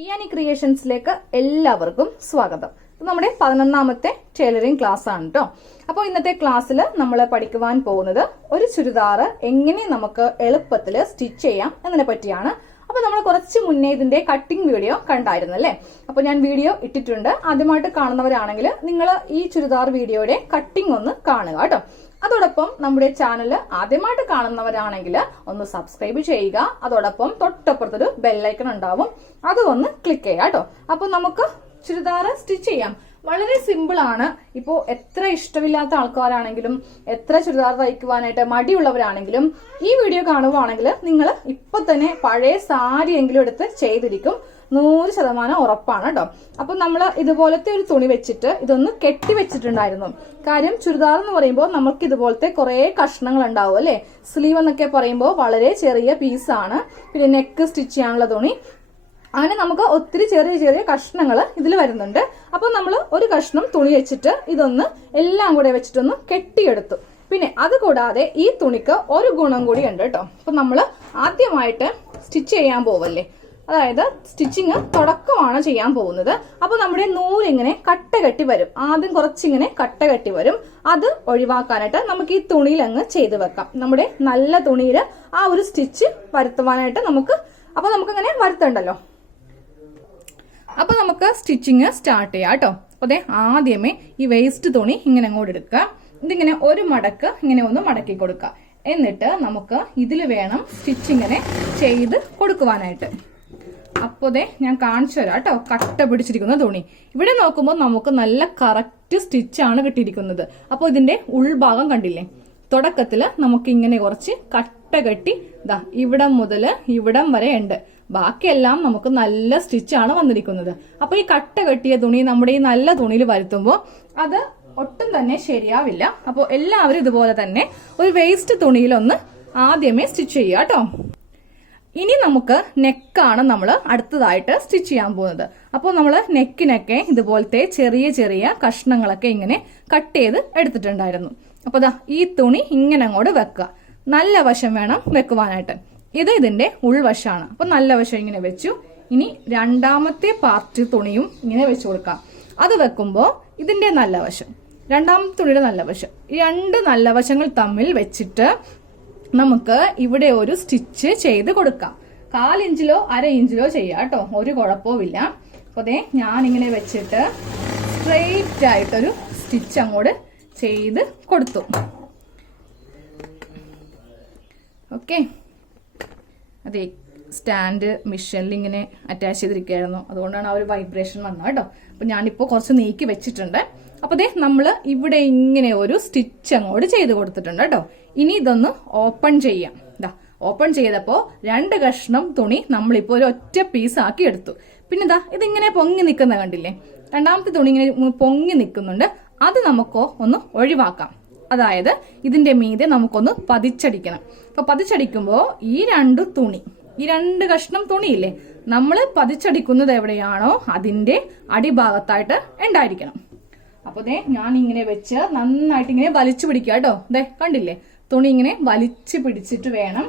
ഇയാനി ക്രിയേഷൻസിലേക്ക് എല്ലാവർക്കും സ്വാഗതം. നമ്മുടെ 11ാമത്തെ ടൈലറിംഗ് ക്ലാസ് ആണ് കേട്ടോ. അപ്പോൾ ഇന്നത്തെ ക്ലാസ്സിൽ നമ്മൾ പഠിക്കുവാൻ പോകുന്നത് ഒരു ചുരിദാർ എങ്ങനെ നമുക്ക് എളുപ്പത്തിൽ സ്റ്റിച്ച് ചെയ്യാം എന്നതിനെ പറ്റിയാണ്. അപ്പൊ നമ്മൾ കുറച്ച് മുന്നേ ഇതിന്റെ കട്ടിംഗ് വീഡിയോ കണ്ടായിരുന്നു അല്ലേ? അപ്പൊ ഞാൻ വീഡിയോ ഇട്ടിട്ടുണ്ട്. ആദ്യമായിട്ട് കാണുന്നവരാണെങ്കിൽ നിങ്ങൾ ഈ ചുരിദാർ വീഡിയോയുടെ കട്ടിംഗ് ഒന്ന് കാണുക കേട്ടോ. അതോടൊപ്പം നമ്മുടെ ചാനൽ ആദ്യമായിട്ട് കാണുന്നവരാണെങ്കിൽ ഒന്ന് സബ്സ്ക്രൈബ് ചെയ്യുക. അതോടൊപ്പം തൊട്ടപ്പുറത്തൊരു ബെല്ലൈക്കൺ ഉണ്ടാവും, അതും ഒന്ന് ക്ലിക്ക് ചെയ്യുക കേട്ടോ. അപ്പൊ നമുക്ക് ചുരിദാർ സ്റ്റിച്ച് ചെയ്യാം. വളരെ സിമ്പിൾ ആണ്. ഇപ്പോ എത്ര ഇഷ്ടമില്ലാത്ത ആൾക്കാരാണെങ്കിലും എത്ര ചുരിദാർ തയ്ക്കുവാനായിട്ട് മടിയുള്ളവരാണെങ്കിലും ഈ വീഡിയോ കാണുവാണെങ്കിൽ നിങ്ങൾ ഇപ്പൊ തന്നെ പഴയ സാരി എങ്കിലും എടുത്ത് ചെയ്തിരിക്കും. 100% ഉറപ്പാണ് കേട്ടോ. അപ്പൊ നമ്മൾ ഇതുപോലത്തെ ഒരു തുണി വെച്ചിട്ട് ഇതൊന്ന് കെട്ടി വെച്ചിട്ടുണ്ടായിരുന്നു. കാര്യം ചുരിദാർ എന്ന് പറയുമ്പോൾ നമുക്ക് ഇതുപോലത്തെ കുറെ കഷ്ണങ്ങൾ ഉണ്ടാവും അല്ലെ. സ്ലീവ് എന്നൊക്കെ പറയുമ്പോൾ വളരെ ചെറിയ പീസാണ്. പിന്നെ നെക്ക് സ്റ്റിച്ച് ചെയ്യാനുള്ള തുണി, അങ്ങനെ നമുക്ക് ഒത്തിരി ചെറിയ ചെറിയ കഷ്ണങ്ങൾ ഇതിൽ വരുന്നുണ്ട്. അപ്പൊ നമ്മൾ ഒരു കഷ്ണം തുണി വെച്ചിട്ട് ഇതൊന്ന് എല്ലാം കൂടെ വെച്ചിട്ടൊന്ന് കെട്ടിയെടുത്തു. പിന്നെ അത് കൂടാതെ ഈ തുണിക്ക് ഒരു ഗുണം കൂടി ഉണ്ട് കേട്ടോ. അപ്പൊ നമ്മൾ ആദ്യമായിട്ട് സ്റ്റിച്ച് ചെയ്യാൻ പോവല്ലേ, അതായത് സ്റ്റിച്ചിങ് തുടക്കമാണ് ചെയ്യാൻ പോകുന്നത്. അപ്പൊ നമ്മുടെ നൂലിങ്ങനെ കട്ട കെട്ടി വരും. ആദ്യം കുറച്ചിങ്ങനെ കട്ട കെട്ടി വരും. അത് ഒഴിവാക്കാനായിട്ട് നമുക്ക് ഈ തുണിയിൽ അങ്ങ് ചെയ്ത് വെക്കാം. നമ്മുടെ നല്ല തുണിയിൽ ആ ഒരു സ്റ്റിച്ച് വരുത്തുവാനായിട്ട് നമുക്കിങ്ങനെ വരുത്തണ്ടല്ലോ. അപ്പൊ നമുക്ക് സ്റ്റിച്ചിങ് സ്റ്റാർട്ട് ചെയ്യാം കേട്ടോ. അപ്പൊ അതെ, ആദ്യമേ ഈ വേസ്റ്റ് തുണി ഇങ്ങനെ അങ്ങോട്ട് എടുക്കുക. ഇതിങ്ങനെ ഒരു മടക്ക് ഇങ്ങനെ ഒന്ന് മടക്കി കൊടുക്കുക. എന്നിട്ട് നമുക്ക് ഇതിൽ വേണം സ്റ്റിച്ചിങ്ങനെ ചെയ്ത് കൊടുക്കുവാനായിട്ട്. അപ്പൊ അതെ, ഞാൻ കാണിച്ചു തരാം കേട്ടോ. കട്ട പിടിച്ചിരിക്കുന്ന തുണി ഇവിടെ നോക്കുമ്പോൾ നമുക്ക് നല്ല കറക്റ്റ് സ്റ്റിച്ചാണ് കിട്ടിയിരിക്കുന്നത്. അപ്പോൾ ഇതിന്റെ ഉൾഭാഗം കണ്ടില്ലേ? തുടക്കത്തില് നമുക്ക് ഇങ്ങനെ കുറച്ച് കട്ട കെട്ടി ദാ ഇവിടം മുതൽ ഇവിടം വരെ ഉണ്ട്. ബാക്കിയെല്ലാം നമുക്ക് നല്ല സ്റ്റിച്ചാണ് വന്നിരിക്കുന്നത്. അപ്പൊ ഈ കട്ട കെട്ടിയ തുണി നമ്മുടെ ഈ നല്ല തുണിയിൽ വരുത്തുമ്പോൾ അത് ഒട്ടും തന്നെ ശരിയാവില്ല. അപ്പോൾ എല്ലാവരും ഇതുപോലെ തന്നെ ഒരു വേസ്റ്റ് തുണിയിലൊന്ന് ആദ്യമേ സ്റ്റിച്ച് ചെയ്യുക കേട്ടോ. ഇനി നമുക്ക് നെക്കാണ് നമ്മൾ അടുത്തതായിട്ട് സ്റ്റിച്ച് ചെയ്യാൻ പോകുന്നത്. അപ്പോൾ നമ്മൾ നെക്കിനൊക്കെ ഇതുപോലത്തെ ചെറിയ ചെറിയ കഷ്ണങ്ങളൊക്കെ ഇങ്ങനെ കട്ട് ചെയ്ത് എടുത്തിട്ടുണ്ടായിരുന്നു. അപ്പൊ ദാ ഈ തുണി ഇങ്ങനെ അങ്ങോട്ട് വെക്കുക. നല്ല വശം വേണം വെക്കുവാനായിട്ട്. ഇത് ഇതിന്റെ ഉൾവശമാണ്. അപ്പൊ നല്ല വശം ഇങ്ങനെ വെച്ചു. ഇനി രണ്ടാമത്തെ പാർട്ട് തുണിയും ഇങ്ങനെ വെച്ചു കൊടുക്കാം. അത് വെക്കുമ്പോൾ ഇതിന്റെ നല്ല വശം, രണ്ടാമത്തെ തുണിയുടെ നല്ല വശം, ഈ രണ്ട് നല്ല വശങ്ങൾ തമ്മിൽ വെച്ചിട്ട് നമുക്ക് ഇവിടെ ഒരു സ്റ്റിച്ച് ചെയ്ത് കൊടുക്കാം. 1/4 ഇഞ്ചിലോ 1/2 ഇഞ്ചിലോ ചെയ്യാം കേട്ടോ, ഒരു കുഴപ്പവുമില്ല. അപ്പൊ അതെ, ഞാനിങ്ങനെ വെച്ചിട്ട് സ്ട്രെയിറ്റ് ആയിട്ടൊരു സ്റ്റിച്ച് അങ്ങോട്ട് ചെയ്ത് കൊടുത്തു. ഓക്കെ, അതെ, സ്റ്റാൻഡ് മിഷനിൽ ഇങ്ങനെ അറ്റാച്ച് ചെയ്തിരിക്കുകയായിരുന്നു. അതുകൊണ്ടാണ് ആ ഒരു വൈബ്രേഷൻ വന്നത് കേട്ടോ. അപ്പൊ ഞാനിപ്പോ കുറച്ച് നീക്കി വെച്ചിട്ടുണ്ട്. അപ്പൊ അതെ, നമ്മൾ ഇവിടെ ഇങ്ങനെ ഒരു സ്റ്റിച്ച് അങ്ങോട്ട് ചെയ്ത് കൊടുത്തിട്ടുണ്ട് കേട്ടോ. ഇനി ഇതൊന്ന് ഓപ്പൺ ചെയ്യാം. ഇതാ ഓപ്പൺ ചെയ്തപ്പോ 2 കഷ്ണം തുണി നമ്മളിപ്പോ ഒരു ഒറ്റ പീസ് ആക്കി എടുത്തു. പിന്നെ ഇതാ ഇതിങ്ങനെ പൊങ്ങി നിൽക്കുന്ന കണ്ടില്ലേ? രണ്ടാമത്തെ തുണി ഇങ്ങനെ പൊങ്ങി നിൽക്കുന്നുണ്ട്. അത് നമുക്കോ ഒന്ന് ഒഴിവാക്കാം. അതായത് ഇതിന്റെ മീതെ നമുക്കൊന്ന് പതിച്ചടിക്കണം. അപ്പൊ പതിച്ചടിക്കുമ്പോ ഈ 2 കഷ്ണം തുണിയില്ലേ, നമ്മൾ പതിച്ചടിക്കുന്നത് എവിടെയാണോ അതിന്റെ അടിഭാഗത്തായിട്ട് ഉണ്ടായിരിക്കണം. അപ്പൊ ദേ ഞാൻ ഇങ്ങനെ വെച്ച് നന്നായിട്ട് ഇങ്ങനെ വലിച്ചു പിടിക്കുക കേട്ടോ. ദേ കണ്ടില്ലേ? തുണി ഇങ്ങനെ വലിച്ചു പിടിച്ചിട്ട് വേണം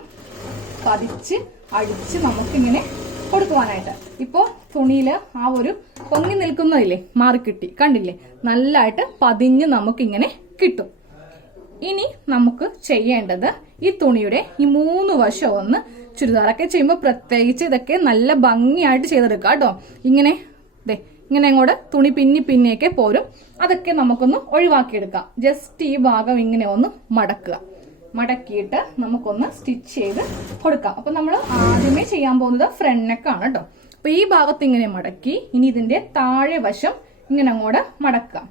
പതിച്ച് അടിച്ച് നമുക്കിങ്ങനെ കൊടുക്കുവാനായിട്ട്. ഇപ്പോ തുണിയില് ആ ഒരു പൊങ്ങി നിൽക്കുന്നതില്ലേ മാറിക്കിട്ടി, കണ്ടില്ലേ? നല്ലതായിട്ട് പതിഞ്ഞ് നമുക്കിങ്ങനെ കിട്ടും. ഇനി നമുക്ക് ചെയ്യേണ്ടത് ഈ തുണിയുടെ ഈ 3 വശം ഒന്ന്, ചുരിദാറൊക്കെ ചെയ്യുമ്പോൾ പ്രത്യേകിച്ച് ഇതൊക്കെ നല്ല ഭംഗിയായിട്ട് ചെയ്തെടുക്കുക കേട്ടോ. ഇങ്ങനെ ഇങ്ങനെ അങ്ങോട്ട് തുണി പിന്നെയൊക്കെ പോരും. അതൊക്കെ നമുക്കൊന്ന് ഒഴിവാക്കിയെടുക്കാം. ജസ്റ്റ് ഈ ഭാഗം ഇങ്ങനെ ഒന്ന് മടക്കിയിട്ട് നമുക്കൊന്ന് സ്റ്റിച്ച് ചെയ്ത് കൊടുക്കാം. അപ്പൊ നമ്മൾ ആദ്യമേ ചെയ്യാൻ പോകുന്നത് ഫ്രണ്ട് നെക്കാണ് കേട്ടോ. അപ്പൊ ഈ ഭാഗത്ത് ഇങ്ങനെ മടക്കി, ഇനി ഇതിന്റെ താഴെ വശം ഇങ്ങനെ അങ്ങോട്ട്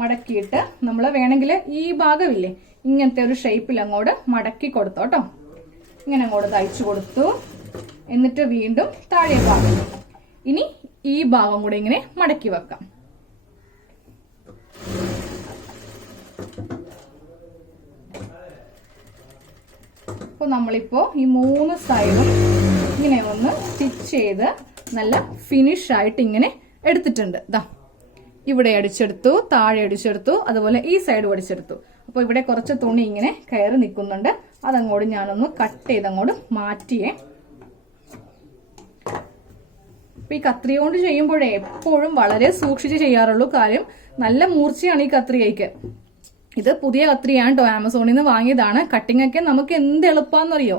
മടക്കിയിട്ട് നമ്മൾ വേണമെങ്കിൽ ഈ ഭാഗമില്ലേ ഇങ്ങനത്തെ ഒരു ഷേപ്പിൽ അങ്ങോട്ട് മടക്കി കൊടുത്തോ കേട്ടോ. ഇങ്ങനെ അങ്ങോട്ട് തയ്ച്ചു കൊടുത്തു. എന്നിട്ട് വീണ്ടും താഴെ ഭാഗം, ഇനി ഈ ഭാഗം കൂടെ ഇങ്ങനെ മടക്കി വെക്കാം. അപ്പൊ നമ്മളിപ്പോ ഈ 3 സൈഡും ഇങ്ങനെ ഒന്ന് സ്റ്റിച്ച് ചെയ്ത് നല്ല ഫിനിഷ് ആയിട്ട് ഇങ്ങനെ എടുത്തിട്ടുണ്ട്. ദാ ഇവിടെ അടിച്ചെടുത്തു, താഴെ അടിച്ചെടുത്തു, അതുപോലെ ഈ സൈഡ് അടിച്ചെടുത്തു. അപ്പൊ ഇവിടെ കുറച്ച് തുണി ഇങ്ങനെ കയറി നിൽക്കുന്നുണ്ട്. അതങ്ങോട്ട് ഞാനൊന്ന് കട്ട് ചെയ്ത് അങ്ങോട്ട് മാറ്റിയേ. അപ്പൊ ഈ കത്രിക കൊണ്ട് ചെയ്യുമ്പോഴേ എപ്പോഴും വളരെ സൂക്ഷിച്ച് ചെയ്യാറുള്ളൂ. കാര്യം നല്ല മൂർച്ചയാണ് ഈ കത്രികയ്ക്ക്. ഇത് പുതിയ കത്രികയാണ് കേട്ടോ, ആമസോണിൽ നിന്ന് വാങ്ങിയതാണ്. കട്ടിംഗ് ഒക്കെ നമുക്ക് എന്ത് എളുപ്പാന്നറിയോ.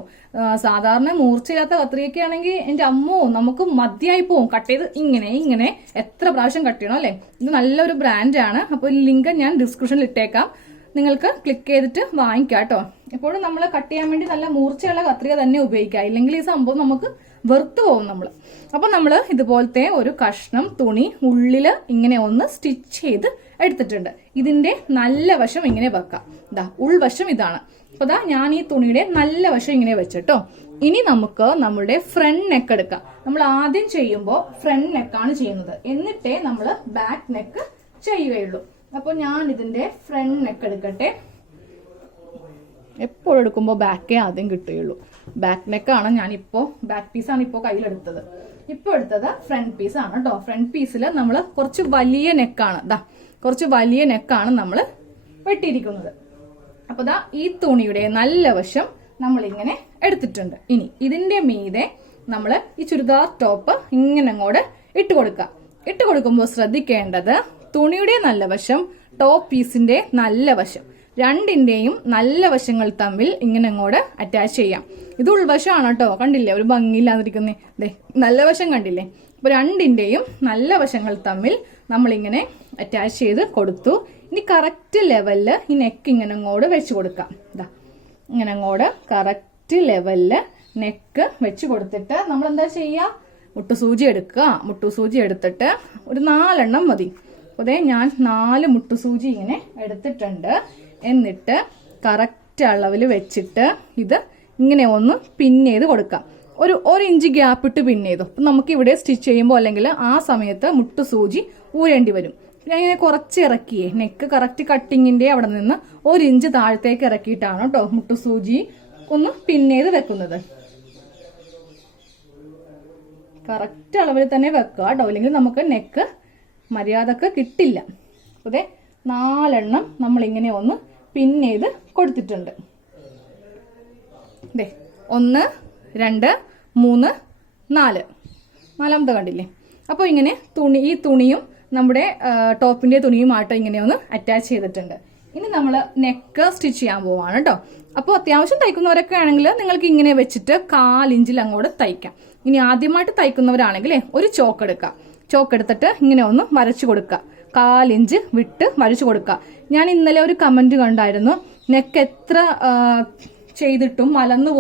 സാധാരണ മൂർച്ചയില്ലാത്ത കത്രികയൊക്കെ ആണെങ്കിൽ എന്റെ അമ്മോ നമുക്ക് മതിയായി പോവും. കട്ട് ചെയ്ത് ഇങ്ങനെ എത്ര പ്രാവശ്യം കട്ട് ചെയ്യണം അല്ലെ. ഇത് നല്ലൊരു ബ്രാൻഡാണ്. അപ്പോൾ ലിങ്ക് ഞാൻ ഡിസ്ക്രിപ്ഷനിൽ ഇട്ടേക്കാം, നിങ്ങൾക്ക് ക്ലിക്ക് ചെയ്തിട്ട് വാങ്ങിക്കാം കേട്ടോ. എപ്പോഴും നമ്മൾ കട്ട് ചെയ്യാൻ വേണ്ടി നല്ല മൂർച്ചയുള്ള കത്രിക തന്നെ ഉപയോഗിക്കുക, ഇല്ലെങ്കിൽ ഈ സംഭവം നമുക്ക് വെറുത്തു പോകും നമ്മൾ. അപ്പൊ നമ്മൾ ഇതുപോലത്തെ ഒരു കഷ്ണം തുണി ഉള്ളില് ഇങ്ങനെ ഒന്ന് സ്റ്റിച്ച് ചെയ്ത് എടുത്തിട്ടുണ്ട്. ഇതിന്റെ നല്ല വശം ഇങ്ങനെ വെക്കാം. ഇതാ ഉൾവശം ഇതാണ്. അപ്പൊ ദാ ഞാൻ ഈ തുണിയുടെ നല്ല വശം ഇങ്ങനെ വെച്ചിട്ടോ. ഇനി നമുക്ക് നമ്മുടെ ഫ്രണ്ട് നെക്ക് എടുക്കാം. നമ്മൾ ആദ്യം ചെയ്യുമ്പോൾ ഫ്രണ്ട് നെക്കാണ് ചെയ്യുന്നത്, എന്നിട്ടേ നമ്മൾ ബാക്ക് നെക്ക് ചെയ്യുകയുള്ളൂ. അപ്പൊ ഞാൻ ഇതിന്റെ ഫ്രണ്ട് നെക്ക് എടുക്കട്ടെ. എപ്പോഴും എടുക്കുമ്പോൾ ബാക്കേ ആദ്യം കിട്ടുകയുള്ളൂ. ബാക്ക് നെക്കാണ് ഞാനിപ്പോ, ബാക്ക് പീസാണ് ഇപ്പോൾ കയ്യിലെടുത്തത്. ഇപ്പൊ എടുത്തത് ഫ്രണ്ട് പീസ് ആണ് കേട്ടോ. ഫ്രണ്ട് പീസിൽ നമ്മൾ കുറച്ച് വലിയ നെക്കാണ്, ദാ കുറച്ച് വലിയ നെക്കാണ് നമ്മൾ വെട്ടിയിരിക്കുന്നത്. അപ്പൊ ദാ ഈ തുണിയുടെ നല്ല വശം നമ്മൾ ഇങ്ങനെ എടുത്തിട്ടുണ്ട്. ഇനി ഇതിന്റെ മീതെ നമ്മൾ ഈ ചുരിദാർ ടോപ്പ് ഇങ്ങനെ അങ്ങോട്ട് ഇട്ട് കൊടുക്കാം. ഇട്ട് കൊടുക്കുമ്പോൾ ശ്രദ്ധിക്കേണ്ടത് തുണിയുടെ നല്ല വശം, ടോപ്പ് പീസിന്റെ നല്ല വശം, രണ്ടിന്റെയും നല്ല വശങ്ങൾ തമ്മിൽ ഇങ്ങനെ അങ്ങോട്ട് അറ്റാച്ച് ചെയ്യാം. ഇത് ഉൾവശമാണ് കേട്ടോ, കണ്ടില്ലേ ഒരു ഭംഗിയില്ലാതിരിക്കുന്നേ. ദേ നല്ല വശം കണ്ടില്ലേ. അപ്പൊ രണ്ടിന്റെയും നല്ല വശങ്ങൾ തമ്മിൽ നമ്മളിങ്ങനെ അറ്റാച്ച് ചെയ്ത് കൊടുത്തു. ഇനി കറക്റ്റ് ലെവലില് ഈ നെക്ക് ഇങ്ങനെ അങ്ങോട്ട് വെച്ച് കൊടുക്കാം. ഇതാ ഇങ്ങനെ അങ്ങോട്ട് കറക്റ്റ് ലെവലില് നെക്ക് വെച്ച് കൊടുത്തിട്ട് നമ്മൾ എന്താ ചെയ്യുക, മുട്ടുസൂചി എടുക്കുക. മുട്ടുസൂചി എടുത്തിട്ട് ഒരു 4 എണ്ണം മതി. അതെ ഞാൻ 4 മുട്ടുസൂചി ഇങ്ങനെ എടുത്തിട്ടുണ്ട്. എന്നിട്ട് കറക്റ്റ് അളവിൽ വെച്ചിട്ട് ഇത് ഇങ്ങനെ ഒന്ന് പിൻ ചെയ്ത് കൊടുക്കാം. ഒരു ഇഞ്ച് ഗ്യാപ്പ് ഇട്ട് പിൻ ചെയ്തു. അപ്പം നമുക്ക് ഇവിടെ സ്റ്റിച്ച് ചെയ്യുമ്പോൾ അല്ലെങ്കിൽ ആ സമയത്ത് മുട്ടുസൂചി ഊരേണ്ടി വരും. ഞാൻ ഇങ്ങനെ കുറച്ച് ഇറക്കിയേ, നെക്ക് കറക്റ്റ് കട്ടിങ്ങിന്റെ അവിടെ നിന്ന് 1 ഇഞ്ച് താഴത്തേക്ക് ഇറക്കിയിട്ടാണ് കേട്ടോ മുട്ടുസൂചി ഒന്ന് പിൻ ചെയ്ത് വെക്കുന്നത്. കറക്റ്റ് അളവിൽ തന്നെ വെക്കുക കേട്ടോ, അല്ലെങ്കിൽ നമുക്ക് നെക്ക് മര്യാദക്ക് കിട്ടില്ല. അതെ 4 എണ്ണം നമ്മൾ ഇങ്ങനെ ഒന്ന് പിൻ ചെയ്ത് കൊടുത്തിട്ടുണ്ട്. 1 2 3 4 നാലാമത്തെ കണ്ടില്ലേ. അപ്പോൾ ഇങ്ങനെ ഈ തുണിയും നമ്മുടെ ടോപ്പിന്റെ തുണിയുമായിട്ട് ഇങ്ങനെ ഒന്ന് അറ്റാച്ച് ചെയ്തിട്ടുണ്ട്. ഇനി നമ്മൾ നെക്ക് സ്റ്റിച്ച് ചെയ്യാൻ പോവാണ് കേട്ടോ. അപ്പോൾ അത്യാവശ്യം തയ്ക്കുന്നവരൊക്കെ ആണെങ്കിൽ നിങ്ങൾക്ക് ഇങ്ങനെ വെച്ചിട്ട് 1/4 ഇഞ്ചിൽ അങ്ങോട്ട് തയ്ക്കാം. ഇനി ആദ്യമായിട്ട് തയ്ക്കുന്നവരാണെങ്കിൽ ഒരു ചോക്ക് എടുക്കാം. ചോക്ക് എടുത്തിട്ട് ഇങ്ങനെ ഒന്ന് വരച്ചു കൊടുക്കുക. 1/4 ഇഞ്ച് വിട്ട് വരച്ചു കൊടുക്കുക. ഞാൻ ഇന്നലെ ഒരു കമന്റ് കണ്ടായിരുന്നു, നെക്ക് എത്ര ചെയ്തിട്ടും മലന്നു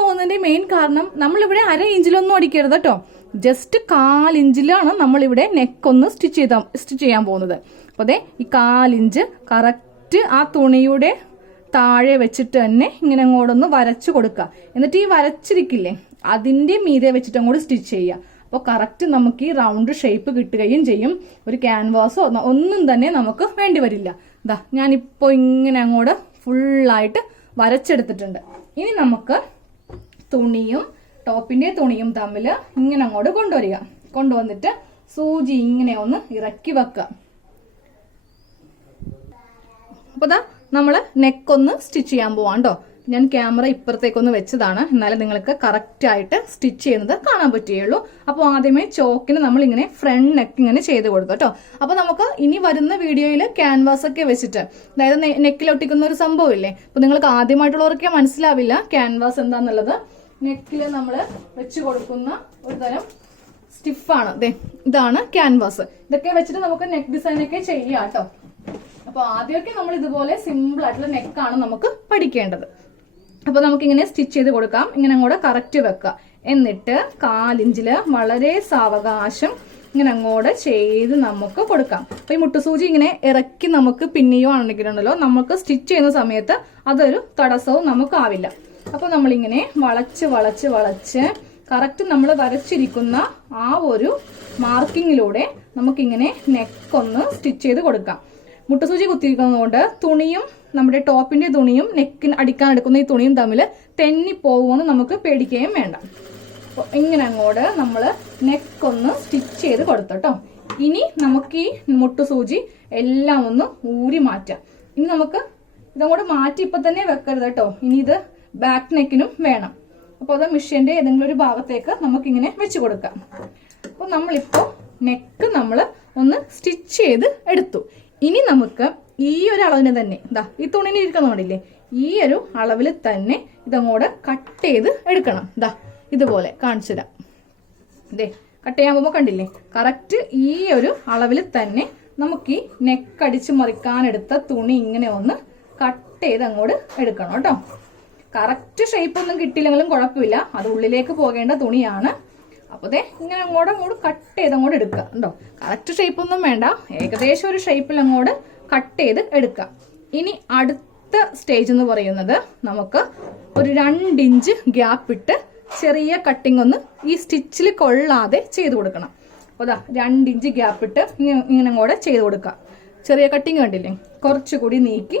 പോകുന്നതിന്റെ മെയിൻ കാരണം നമ്മളിവിടെ 1/2 ഇഞ്ചിലൊന്നും അടിക്കരുത് കേട്ടോ. ജസ്റ്റ് 1/4 ഇഞ്ചിലാണ് നമ്മളിവിടെ നെക്കൊന്ന് സ്റ്റിച്ച് ചെയ്യാൻ പോകുന്നത്. അപ്പൊ അതെ ഈ 1/4 ഇഞ്ച് കറക്റ്റ് ആ തുണിയുടെ താഴെ വെച്ചിട്ട് തന്നെ ഇങ്ങനെ അങ്ങോട്ടൊന്ന് വരച്ചു കൊടുക്കുക. എന്നിട്ട് ഈ വരച്ചിരിക്കില്ലേ അതിന്റെ മീതെ വെച്ചിട്ട് അങ്ങോട്ട് സ്റ്റിച്ച് ചെയ്യുക. അപ്പോൾ കറക്റ്റ് നമുക്ക് ഈ റൗണ്ട് ഷേപ്പ് കിട്ടുകയും ചെയ്യും. ഒരു ക്യാൻവാസോ ഒന്നും തന്നെ നമുക്ക് വേണ്ടി വരില്ല. ഇതാ ഞാനിപ്പോൾ ഇങ്ങനെ അങ്ങോട്ട് ഫുള്ളായിട്ട് വരച്ചെടുത്തിട്ടുണ്ട്. ഇനി നമുക്ക് തുണിയും ടോപ്പിന്റെ തുണിയും തമ്മിൽ ഇങ്ങനെ അങ്ങോട്ട് കൊണ്ടുവന്നിട്ട് സൂചി ഇങ്ങനെ ഒന്ന് ഇറക്കി വെക്കുക. അപ്പൊ ദാ നമ്മള് നെക്കൊന്ന് സ്റ്റിച്ച് ചെയ്യാൻ പോവാം കേട്ടോ. ഞാൻ ക്യാമറ ഇപ്പുറത്തേക്കൊന്ന് വെച്ചതാണ്, എന്നാലും നിങ്ങൾക്ക് കറക്റ്റ് ആയിട്ട് സ്റ്റിച്ച് ചെയ്യുന്നത് കാണാൻ പറ്റുകയുള്ളൂ. അപ്പോൾ ആദ്യമേ ചോക്കിന് നമ്മൾ ഇങ്ങനെ ഫ്രണ്ട് നെക്ക് ഇങ്ങനെ ചെയ്ത് കൊടുത്തു കേട്ടോ. അപ്പൊ നമുക്ക് ഇനി വരുന്ന വീഡിയോയിൽ ക്യാൻവാസ് ഒക്കെ വെച്ചിട്ട്, അതായത് നെക്കിലൊട്ടിക്കുന്ന ഒരു സംഭവം ഇല്ലേ, അപ്പൊ നിങ്ങൾക്ക് ആദ്യമായിട്ടുള്ളവർക്കേ മനസ്സിലാവില്ല ക്യാൻവാസ് എന്താന്നുള്ളത്. നെക്കിൽ നമ്മൾ വെച്ച് കൊടുക്കുന്ന ഒരു തരം സ്റ്റിഫാണ്. ഇതാണ് ക്യാൻവാസ്. ഇതൊക്കെ വെച്ചിട്ട് നമുക്ക് നെക്ക് ഡിസൈൻ ഒക്കെ ചെയ്യാം കേട്ടോ. അപ്പൊ ആദ്യമൊക്കെ നമ്മൾ ഇതുപോലെ സിമ്പിൾ ആയിട്ടുള്ള നെക്കാണ് നമുക്ക് പഠിക്കേണ്ടത്. അപ്പൊ നമുക്ക് ഇങ്ങനെ സ്റ്റിച്ച് ചെയ്ത് കൊടുക്കാം. ഇങ്ങനെ അങ്ങോട്ട് കറക്റ്റ് വെക്കുക. എന്നിട്ട് 1/4 ഇഞ്ചില് വളരെ സാവകാശം ഇങ്ങനെ അങ്ങോട്ട് ചെയ്ത് നമുക്ക് കൊടുക്കാം. അപ്പൊ ഈ മുട്ടുസൂചി ഇങ്ങനെ ഇറക്കി നമുക്ക് പിന്നെയുവാണെങ്കിലുണ്ടല്ലോ നമുക്ക് സ്റ്റിച്ച് ചെയ്യുന്ന സമയത്ത് അതൊരു തടസ്സവും നമുക്കാവില്ല. അപ്പൊ നമ്മളിങ്ങനെ വളച്ച് കറക്റ്റ് നമ്മൾ വരച്ചിരിക്കുന്ന ആ ഒരു മാർക്കിങ്ങിലൂടെ നമുക്കിങ്ങനെ നെക്കൊന്ന് സ്റ്റിച്ച് ചെയ്ത് കൊടുക്കാം. മുട്ടുസൂചി കുത്തിയിരിക്കുന്നതുകൊണ്ട് തുണിയും നമ്മുടെ ടോപ്പിന്റെ തുണിയും നെക്കിന് അടിക്കാൻ എടുക്കുന്ന ഈ തുണിയും തമ്മിൽ തെന്നി പോകുമെന്ന് നമുക്ക് പേടിക്കുകയും വേണ്ട. അപ്പോൾ ഇങ്ങനെ അങ്ങോട്ട് നമ്മൾ നെക്കൊന്ന് സ്റ്റിച്ച് ചെയ്ത് കൊടുത്തോട്ടോ. ഇനി നമുക്ക് ഈ മുട്ടുസൂചി എല്ലാം ഒന്ന് ഊരി മാറ്റാം. ഇനി നമുക്ക് ഇതങ്ങോട്ട് മാറ്റി ഇപ്പൊ തന്നെ വെക്കരുത് കേട്ടോ. ഇനി ഇത് ബാക്ക് നെക്കിനും വേണം. അപ്പോൾ അത് മിഷ്യന്റെ ഏതെങ്കിലും ഒരു ഭാഗത്തേക്ക് നമുക്കിങ്ങനെ വെച്ച് കൊടുക്കാം. അപ്പോൾ നമ്മളിപ്പോൾ നെക്ക് നമ്മൾ ഒന്ന് സ്റ്റിച്ച് ചെയ്ത് എടുത്തു. ഇനി നമുക്ക് ഈ ഒരു അളവിന് തന്നെ ഇതാ ഈ തുണിന് ഇരിക്കുന്നുണ്ടില്ലേ, ഈ ഒരു അളവിൽ തന്നെ ഇതങ്ങോട്ട് കട്ട് ചെയ്ത് എടുക്കണം. ഇതാ ഇതുപോലെ കാണിച്ചു തരാം. ഇതേ കട്ട് ചെയ്യാൻ പോകുമ്പോൾ കണ്ടില്ലേ, കറക്റ്റ് ഈ ഒരു അളവിൽ തന്നെ നമുക്ക് ഈ നെക്ക് അടിച്ച് മറിക്കാനെടുത്ത തുണി ഇങ്ങനെ ഒന്ന് കട്ട് ചെയ്ത് അങ്ങോട്ട് എടുക്കണം കേട്ടോ. കറക്റ്റ് ഷേപ്പ് ഒന്നും കിട്ടിയില്ലെങ്കിലും കുഴപ്പമില്ല, അത് ഉള്ളിലേക്ക് പോകേണ്ട തുണിയാണ്. അപ്പോൾ ദേ ഇങ്ങനെ അങ്ങോട്ട് കട്ട് ചെയ്ത് അങ്ങോട്ട് എടുക്കുക. ഉണ്ടോ, കറക്റ്റ് ഷേപ്പ് ഒന്നും വേണ്ട, ഏകദേശം ഒരു ഷേപ്പിൽ അങ്ങോട്ട് കട്ട് ചെയ്ത് എടുക്കുക. ഇനി അടുത്ത സ്റ്റേജ് എന്ന് പറയുന്നത് നമുക്ക് ഒരു 2 ഇഞ്ച് ഗ്യാപ്പ് ഇട്ട് ചെറിയ കട്ടിങ് ഒന്ന് ഈ സ്റ്റിച്ചിൽ കൊള്ളാതെ ചെയ്ത് കൊടുക്കണം. അപ്പോൾ അതാ 2 ഇഞ്ച് ഗ്യാപ്പ് ഇട്ട് ഇങ്ങനെ കൂടെ ചെയ്ത് കൊടുക്കുക. ചെറിയ കട്ടിങ് കണ്ടില്ലേ, കുറച്ചുകൂടി നീക്കി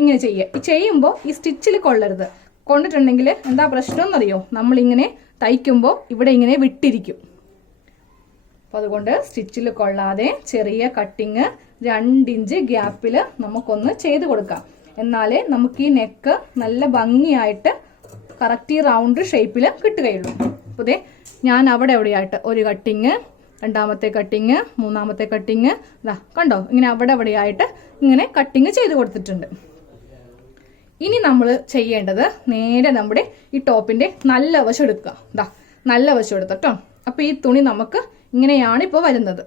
ഇങ്ങനെ ചെയ്യുക. ചെയ്യുമ്പോൾ ഈ സ്റ്റിച്ചിൽ കൊള്ളരുത്. കൊണ്ടിട്ടുണ്ടെങ്കിൽ എന്താ പ്രശ്നം എന്നറിയോ, നമ്മളിങ്ങനെ തയ്ക്കുമ്പോൾ ഇവിടെ ഇങ്ങനെ വിട്ടിരിക്കും. അപ്പോൾ അതുകൊണ്ട് സ്റ്റിച്ചിൽ കൊള്ളാതെ ചെറിയ കട്ടിങ് 2 ഇഞ്ച് ഗ്യാപ്പിൽ നമുക്കൊന്ന് ചെയ്ത് കൊടുക്കാം. എന്നാലേ നമുക്ക് ഈ നെക്ക് നല്ല ഭംഗിയായിട്ട് കറക്റ്റ് ഈ റൗണ്ട് ഷേപ്പിൽ കിട്ടുകയുള്ളൂ. അപ്പോൾ ദേ ഞാൻ അവിടെ എവിടെയായിട്ട് ഒരു കട്ടിങ്, 2ാമത്തെ കട്ടിങ്, 3ാമത്തെ കട്ടിങ്, ഇതാ കണ്ടോ ഇങ്ങനെ അവിടെ എവിടെയായിട്ട് ഇങ്ങനെ കട്ടിങ് ചെയ്ത് കൊടുത്തിട്ടുണ്ട്. ഇനി നമ്മൾ ചെയ്യേണ്ടത് നേരെ നമ്മുടെ ഈ ടോപ്പിന്റെ നല്ല വശം എടുക്കുക. ഇതാ നല്ല വശം എടുത്തട്ടോ. അപ്പോൾ ഈ തുണി നമുക്ക് ഇങ്ങനെയാണ് ഇപ്പോൾ വരുന്നത്,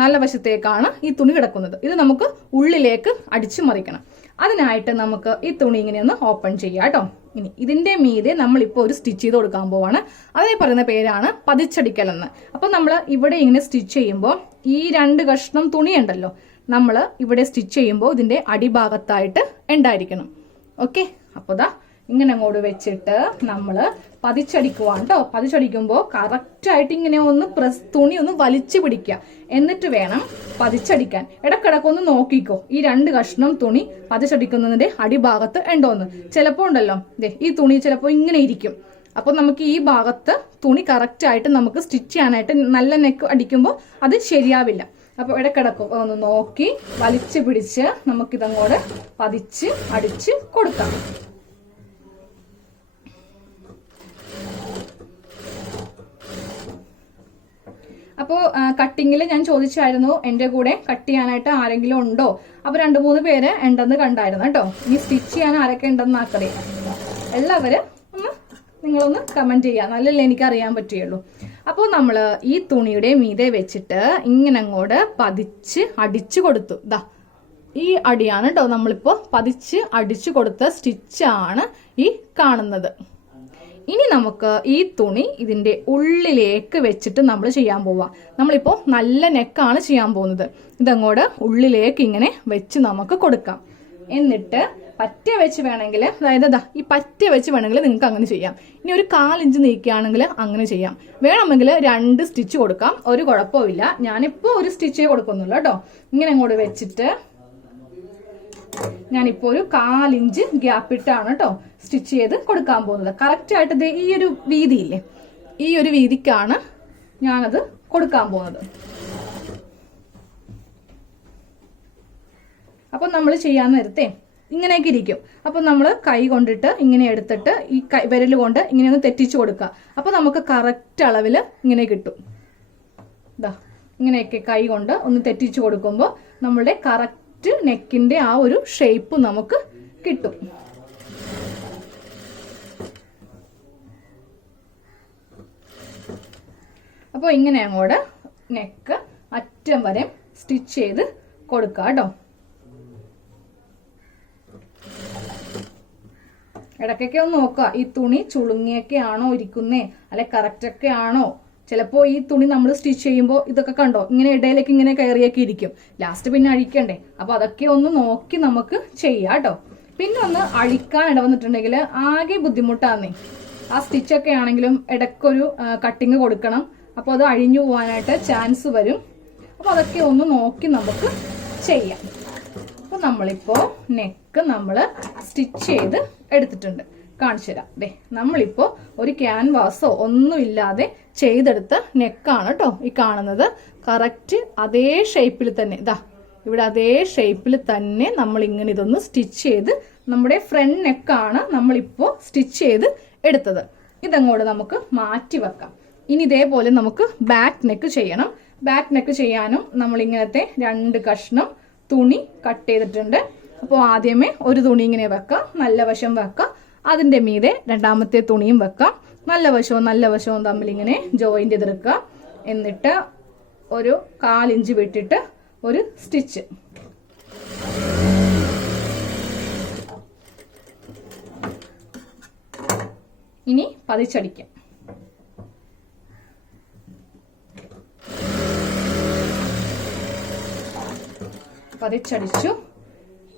നല്ല വശത്തേക്കാണ് ഈ തുണി കിടക്കുന്നത്. ഇത് നമുക്ക് ഉള്ളിലേക്ക് അടിച്ചു മറിക്കണം. അതിനായിട്ട് നമുക്ക് ഈ തുണി ഇങ്ങനെ ഒന്ന് ഓപ്പൺ ചെയ്യാം കേട്ടോ. ഇനി ഇതിന്റെ മീതെ നമ്മളിപ്പോൾ ഒരു സ്റ്റിച്ച് ചെയ്ത് കൊടുക്കാൻ പോവാണ്. അതേ പറയുന്ന പേരാണ് പതിച്ചടിക്കൽ എന്ന്. അപ്പോൾ നമ്മൾ ഇവിടെ ഇങ്ങനെ സ്റ്റിച്ച് ചെയ്യുമ്പോൾ ഈ 2 കഷ്ണം തുണി ഉണ്ടല്ലോ, നമ്മൾ ഇവിടെ സ്റ്റിച്ച് ചെയ്യുമ്പോൾ ഇതിന്റെ അടിഭാഗത്തായിട്ട് ഉണ്ടായിരിക്കണം. ഓക്കെ, അപ്പോൾ ദാ ഇങ്ങനെ അങ്ങോട്ട് വെച്ചിട്ട് നമ്മൾ പതിച്ചടിക്കുവാണ് കേട്ടോ. പതിച്ചടിക്കുമ്പോൾ കറക്റ്റായിട്ട് ഇങ്ങനെ ഒന്ന് തുണി ഒന്ന് വലിച്ചു പിടിക്കുക. എന്നിട്ട് വേണം പതിച്ചടിക്കാൻ. ഇടക്കിടക്കൊന്ന് നോക്കിക്കോ ഈ 2 കഷ്ണം തുണി പതിച്ചടിക്കുന്നതിന്റെ അടിഭാഗത്ത് ഉണ്ടോന്ന്. ചിലപ്പോൾ ഉണ്ടല്ലോ ഈ തുണി ചിലപ്പോൾ ഇങ്ങനെ ഇരിക്കും. അപ്പോൾ നമുക്ക് ഈ ഭാഗത്ത് തുണി കറക്റ്റായിട്ട് നമുക്ക് സ്റ്റിച്ച് ചെയ്യാനായിട്ട് നല്ല നെക്ക് അടിക്കുമ്പോൾ അത് ശരിയാവില്ല. അപ്പോൾ ഇടക്കിടക്ക് ഒന്ന് നോക്കി വലിച്ചു പിടിച്ച് നമുക്കിതങ്ങോട്ട് പതിച്ച് അടിച്ച് കൊടുക്കാം. അപ്പോൾ കട്ടിങ്ങിൽ ഞാൻ ചോദിച്ചായിരുന്നു എൻ്റെ കൂടെ കട്ട് ചെയ്യാനായിട്ട് ആരെങ്കിലും ഉണ്ടോ. അപ്പോൾ 2-3 പേര് ഉണ്ടെന്ന് കണ്ടായിരുന്നു കേട്ടോ. ഇനി സ്റ്റിച്ച് ചെയ്യാൻ ആരൊക്കെ ഉണ്ടെന്ന് ആക്കറിയാം. എല്ലാവരും നിങ്ങളൊന്ന് കമന്റ് ചെയ്യുക, നല്ലല്ലേ എനിക്കറിയാൻ പറ്റുകയുള്ളൂ. അപ്പോൾ നമ്മൾ ഈ തുണിയുടെ മീതെ വെച്ചിട്ട് ഇങ്ങനെ അങ്ങോട്ട് പതിച്ച് അടിച്ചു കൊടുത്തു. ദാ ഈ അടിയാണ് കേട്ടോ നമ്മളിപ്പോൾ പതിച്ച് അടിച്ചു കൊടുത്ത സ്റ്റിച്ചാണ് ഈ കാണുന്നത്. ഇനി നമുക്ക് ഈ തുണി ഇതിന്റെ ഉള്ളിലേക്ക് വെച്ചിട്ട് നമ്മൾ ചെയ്യാൻ പോവാ. നമ്മളിപ്പോൾ നല്ല നെക്കാണ് ചെയ്യാൻ പോകുന്നത്. ഇതങ്ങോട്ട് ഉള്ളിലേക്ക് ഇങ്ങനെ വെച്ച് നമുക്ക് കൊടുക്കാം. എന്നിട്ട് പറ്റ വെച്ച് വേണമെങ്കിൽ, അതായത് ഇതാ ഈ പറ്റ വെച്ച് വേണമെങ്കിൽ നിങ്ങൾക്ക് അങ്ങനെ ചെയ്യാം. ഇനി ഒരു 1/4 ഇഞ്ച് നീക്കുകയാണെങ്കിൽ അങ്ങനെ ചെയ്യാം. വേണമെങ്കിൽ 2 സ്റ്റിച്ച് കൊടുക്കാം, ഒരു കുഴപ്പമില്ല. ഞാനിപ്പോൾ ഒരു സ്റ്റിച്ചേ കൊടുക്കുന്നുള്ളൂ കേട്ടോ. ഇങ്ങനെ അങ്ങോട്ട് വെച്ചിട്ട് ഞാനിപ്പോൾ ഒരു 1/4 ഇഞ്ച് ഗ്യാപ്പ് ഇട്ടാണ് കേട്ടോ സ്റ്റിച്ച് ചെയ്ത് കൊടുക്കാൻ പോകുന്നത്. കറക്റ്റ് ആയിട്ട് ഈ ഒരു വീതിയില്ലേ, ഈ ഒരു വീതിക്കാണ് ഞാനത് കൊടുക്കാൻ പോകുന്നത്. അപ്പൊ നമ്മൾ ചെയ്യാൻ നേരത്തെ ഇങ്ങനെയൊക്കെ ഇരിക്കും. അപ്പൊ നമ്മൾ കൈ കൊണ്ടിട്ട് ഇങ്ങനെ എടുത്തിട്ട് ഈ വിരൽ കൊണ്ട് ഇങ്ങനെ ഒന്ന് തെറ്റിച്ചു കൊടുക്കുക. അപ്പൊ നമുക്ക് കറക്റ്റ് അളവിൽ ഇങ്ങനെ കിട്ടും. ഇതാ ഇങ്ങനെയൊക്കെ കൈ കൊണ്ട് ഒന്ന് തെറ്റിച്ചു കൊടുക്കുമ്പോൾ നമ്മളുടെ കറക്റ്റ് നെക്കിന്റെ ആ ഒരു ഷേപ്പ് നമുക്ക് കിട്ടും. അപ്പോൾ ഇങ്ങനെ അങ്ങോട്ട് നെക്ക് അറ്റം വരെ സ്റ്റിച്ച് ചെയ്ത് കൊടുക്കുക കേട്ടോ. ഇടയ്ക്കൊക്കെ ഒന്ന് നോക്കുക ഈ തുണി ചുളുങ്ങിയൊക്കെ ആണോ ഇരിക്കുന്നേ, അല്ലെ കറക്റ്റ് ഒക്കെ ആണോ. ചിലപ്പോൾ ഈ തുണി നമ്മൾ സ്റ്റിച്ച് ചെയ്യുമ്പോൾ ഇതൊക്കെ കണ്ടോ ഇങ്ങനെ ഇടയിലേക്ക് ഇങ്ങനെ കയറിയൊക്കെ ഇരിക്കും. ലാസ്റ്റ് പിന്നെ അഴിക്കണ്ടേ. അപ്പൊ അതൊക്കെ ഒന്ന് നോക്കി നമുക്ക് ചെയ്യാം കേട്ടോ. പിന്നെ ഒന്ന് അഴിക്കാൻ ഇടവന്നിട്ടുണ്ടെങ്കിൽ ആകെ ബുദ്ധിമുട്ടാന്നേ. ആ സ്റ്റിച്ചൊക്കെ ആണെങ്കിലും ഇടയ്ക്കൊരു കട്ടിങ് കൊടുക്കണം. അപ്പോൾ അത് അഴിഞ്ഞു പോകാനായിട്ട് ചാൻസ് വരും. അപ്പോൾ അതൊക്കെ ഒന്ന് നോക്കി നമുക്ക് ചെയ്യാം. അപ്പോൾ നമ്മളിപ്പോൾ നെക്ക് നമ്മൾ സ്റ്റിച്ച് ചെയ്ത് എടുത്തിട്ടുണ്ട്. കാണിച്ചു തരാം. ദേ നമ്മളിപ്പോൾ ഒരു ക്യാൻവാസോ ഒന്നുമില്ലാതെ ചെയ്തെടുത്ത നെക്കാണ് കേട്ടോ ഈ കാണുന്നത്. കറക്റ്റ് അതേ ഷേപ്പിൽ തന്നെ ഇതാ ഇവിടെ അതേ ഷേപ്പിൽ തന്നെ നമ്മൾ ഇങ്ങനെ ഇതൊന്ന് സ്റ്റിച്ച് ചെയ്ത് നമ്മുടെ ഫ്രണ്ട് നെക്കാണ് നമ്മളിപ്പോൾ സ്റ്റിച്ച് ചെയ്ത് എടുത്തത്. ഇതങ്ങോട്ട് നമുക്ക് മാറ്റി വെക്കാം. ഇനി ഇതേപോലെ നമുക്ക് ബാക്ക് നെക്ക് ചെയ്യണം. ബാക്ക് നെക്ക് ചെയ്യാനും നമ്മൾ ഇങ്ങനത്തെ 2 കഷ്ണം തുണി കട്ട് ചെയ്തിട്ടുണ്ട്. അപ്പോൾ ആദ്യമേ ഒരു തുണി ഇങ്ങനെ വെക്കാം, നല്ല വശം വെക്കാം, അതിന്റെ മീതെ രണ്ടാമത്തെ തുണിയും വെക്കാം. നല്ല വശവും തമ്മിൽ ഇങ്ങനെ ജോയിന്റ് ചെയ്തെടുക്കുക. എന്നിട്ട് ഒരു 1/4 ഇഞ്ച് വിട്ടിട്ട് ഒരു സ്റ്റിച്ച്. ഇനി പതിച്ചടിക്കാം. പതിച്ചടിച്ചു.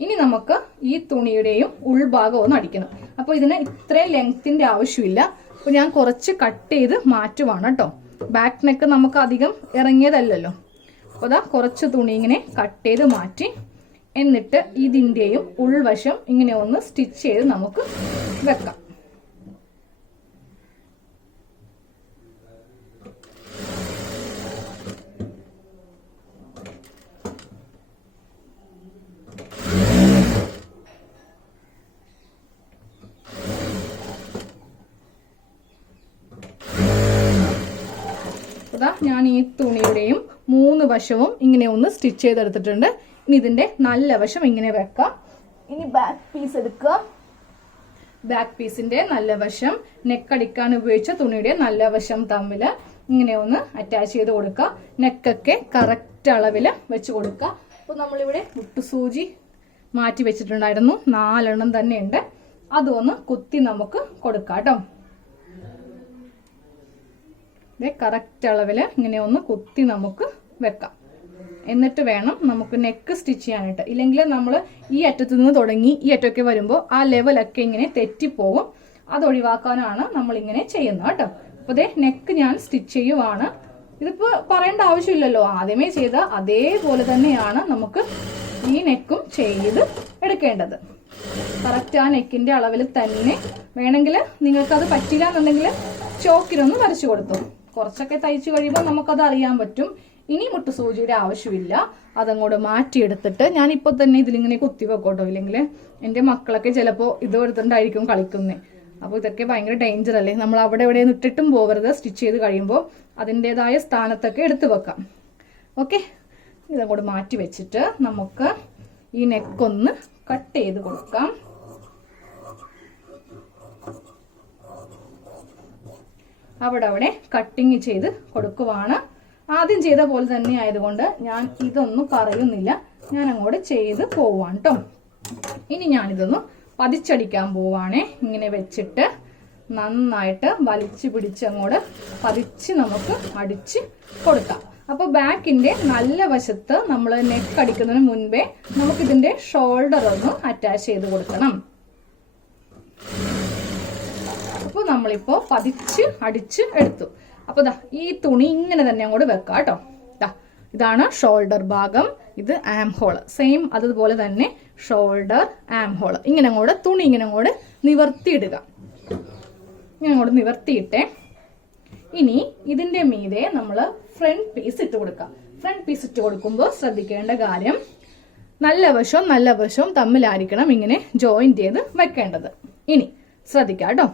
ഇനി നമുക്ക് ഈ തുണിയുടെയും ഉൾഭാഗം ഒന്ന് അടിക്കണം. അപ്പോൾ ഇതിന് ഇത്രയും ലെങ്ത്തിന്റെ ആവശ്യമില്ല. അപ്പോൾ ഞാൻ കുറച്ച് കട്ട് ചെയ്ത് മാറ്റുവാണ് കേട്ടോ. ബാക്ക് നെക്ക് നമുക്ക് അധികം ഇറങ്ങിയതല്ലല്ലോ. അപ്പോൾ അതാ കുറച്ച് തുണി ഇങ്ങനെ കട്ട് ചെയ്ത് മാറ്റി. എന്നിട്ട് ഇതിന്റെയും ഉൾവശം ഇങ്ങനെ ഒന്ന് സ്റ്റിച്ച് ചെയ്ത് നമുക്ക് വെക്കാം. ഞാൻ ഈ തുണിയുടെയും 3 വശവും ഇങ്ങനെ ഒന്ന് സ്റ്റിച്ച് ചെയ്തെടുത്തിട്ടുണ്ട്. ഇനി ഇതിന്റെ നല്ല വശം ഇങ്ങനെ വെക്കാം. ഇനി ബാക്ക് പീസ് എടുക്കുക. ബാക്ക് പീസിന്റെ നല്ല വശം നെക്കടിക്കാൻ ഉപയോഗിച്ച തുണിയുടെ നല്ല വശം തമ്മിൽ ഇങ്ങനെ ഒന്ന് അറ്റാച്ച് ചെയ്ത് കൊടുക്കുക. നെക്കൊക്കെ കറക്റ്റ് അളവിൽ വെച്ച് കൊടുക്കുക. അപ്പോൾ നമ്മളിവിടെ മുട്ടുസൂചി മാറ്റി വെച്ചിട്ടുണ്ടായിരുന്നു, 4 എണ്ണം തന്നെ ഉണ്ട്. അതൊന്ന് കുത്തി നമുക്ക് കൊടുക്കാം കേട്ടോ. കറക്റ്റ് അളവില് ഇങ്ങനെ ഒന്ന് കുത്തി നമുക്ക് വെക്കാം. എന്നിട്ട് വേണം നമുക്ക് നെക്ക് സ്റ്റിച്ച് ചെയ്യാനായിട്ട്. ഇല്ലെങ്കിൽ നമ്മൾ ഈ അറ്റത്ത് നിന്ന് തുടങ്ങി ഈ അറ്റമൊക്കെ വരുമ്പോൾ ആ ലെവലൊക്കെ ഇങ്ങനെ തെറ്റിപ്പോകും. അത് ഒഴിവാക്കാനാണ് നമ്മൾ ഇങ്ങനെ ചെയ്യുന്നത് കേട്ടോ. അപ്പോൾ നെക്ക് ഞാൻ സ്റ്റിച്ച് ചെയ്യുവാണ്. ഇതിപ്പോ പറയേണ്ട ആവശ്യമില്ലല്ലോ, ആദ്യമേ ചെയ്ത അതേപോലെ തന്നെയാണ് നമുക്ക് ഈ നെക്കും ചെയ്ത് എടുക്കേണ്ടത്. കറക്റ്റ് ആ നെക്കിന്റെ അളവിൽ തന്നെ വേണമെങ്കിൽ, നിങ്ങൾക്കത് പറ്റില്ല എന്നുണ്ടെങ്കിൽ ചോക്കിനൊന്ന് വരച്ചു കൊടുത്തു. കുറച്ചൊക്കെ തയ്ച്ചു കഴിയുമ്പോൾ നമുക്കത് അറിയാൻ പറ്റും. ഇനി മുട്ടുസൂചിയുടെ ആവശ്യമില്ല, അതങ്ങോട്ട് മാറ്റിയെടുത്തിട്ട് ഞാനിപ്പോ തന്നെ ഇതിലിങ്ങനെ കുത്തി വെക്കോട്ടോ. ഇല്ലെങ്കിൽ എൻ്റെ മക്കളൊക്കെ ചിലപ്പോൾ ഇത് എടുത്തിട്ടുണ്ടായിരിക്കും കളിക്കുന്നത്. അപ്പോൾ ഇതൊക്കെ ഭയങ്കര ഡേഞ്ചർ അല്ലേ. നമ്മൾ അവിടെ എവിടെ ഇട്ടിട്ടും പോകരുത്. സ്റ്റിച്ച് ചെയ്ത് കഴിയുമ്പോൾ അതിൻ്റെതായ സ്ഥാനത്തൊക്കെ എടുത്തു വെക്കാം. ഓക്കെ, ഇതങ്ങോട്ട് മാറ്റി വെച്ചിട്ട് നമുക്ക് ഈ നെക്കൊന്ന് കട്ട് ചെയ്ത് കൊടുക്കാം. അവിടെ കട്ടിങ് ചെയ്ത് കൊടുക്കുവാണ്. ആദ്യം ചെയ്ത പോലെ തന്നെ ആയതുകൊണ്ട് ഞാൻ ഇതൊന്നും പറയുന്നില്ല, ഞാൻ അങ്ങോട്ട് ചെയ്ത് പോവാണ് കേട്ടോ. ഇനി ഞാനിതൊന്ന് പതിച്ചടിക്കാൻ പോവാണേ. ഇങ്ങനെ വെച്ചിട്ട് നന്നായിട്ട് വലിച്ചു പിടിച്ച് അങ്ങോട്ട് പതിച്ച് നമുക്ക് അടിച്ച് കൊടുക്കാം. അപ്പോൾ ബാക്കിന്റെ നല്ല വശത്ത് നമ്മൾ നെക്ക് അടിക്കുന്നതിന് മുൻപേ നമുക്കിതിന്റെ ഷോൾഡർ ഒന്ന് അറ്റാച്ച് ചെയ്ത് കൊടുക്കണം. അപ്പോൾ നമ്മളിപ്പോ പതിച്ച് അടിച്ച് എടുത്തു. അപ്പോൾ ഈ തുണി ഇങ്ങനെ തന്നെ അങ്ങോട്ട് വെക്കാം കേട്ടോ. ഇതാണ് ഷോൾഡർ ഭാഗം, ഇത് ആം ഹോള്. സെയിം അതുപോലെ തന്നെ ഷോൾഡർ, ആം ഹോള്. ഇങ്ങനെ അങ്ങോട്ട് തുണി ഇങ്ങനെ അങ്ങോട്ട് നിവർത്തിയിടുക. ഇങ്ങനെ അങ്ങോട്ട് നിവർത്തിയിട്ടേ ഇനി ഇതിന്റെ മീതെ നമ്മൾ ഫ്രണ്ട് പീസ് ഇട്ട് കൊടുക്കാം. ഫ്രണ്ട് പീസ് ഇട്ട് കൊടുക്കുമ്പോൾ ശ്രദ്ധിക്കേണ്ട കാര്യം, നല്ല വശവും തമ്മിലായിരിക്കണം ഇങ്ങനെ ജോയിന്റ് ചെയ്ത് വെക്കേണ്ടത്. ഇനി ശ്രദ്ധിക്കാം കേട്ടോ.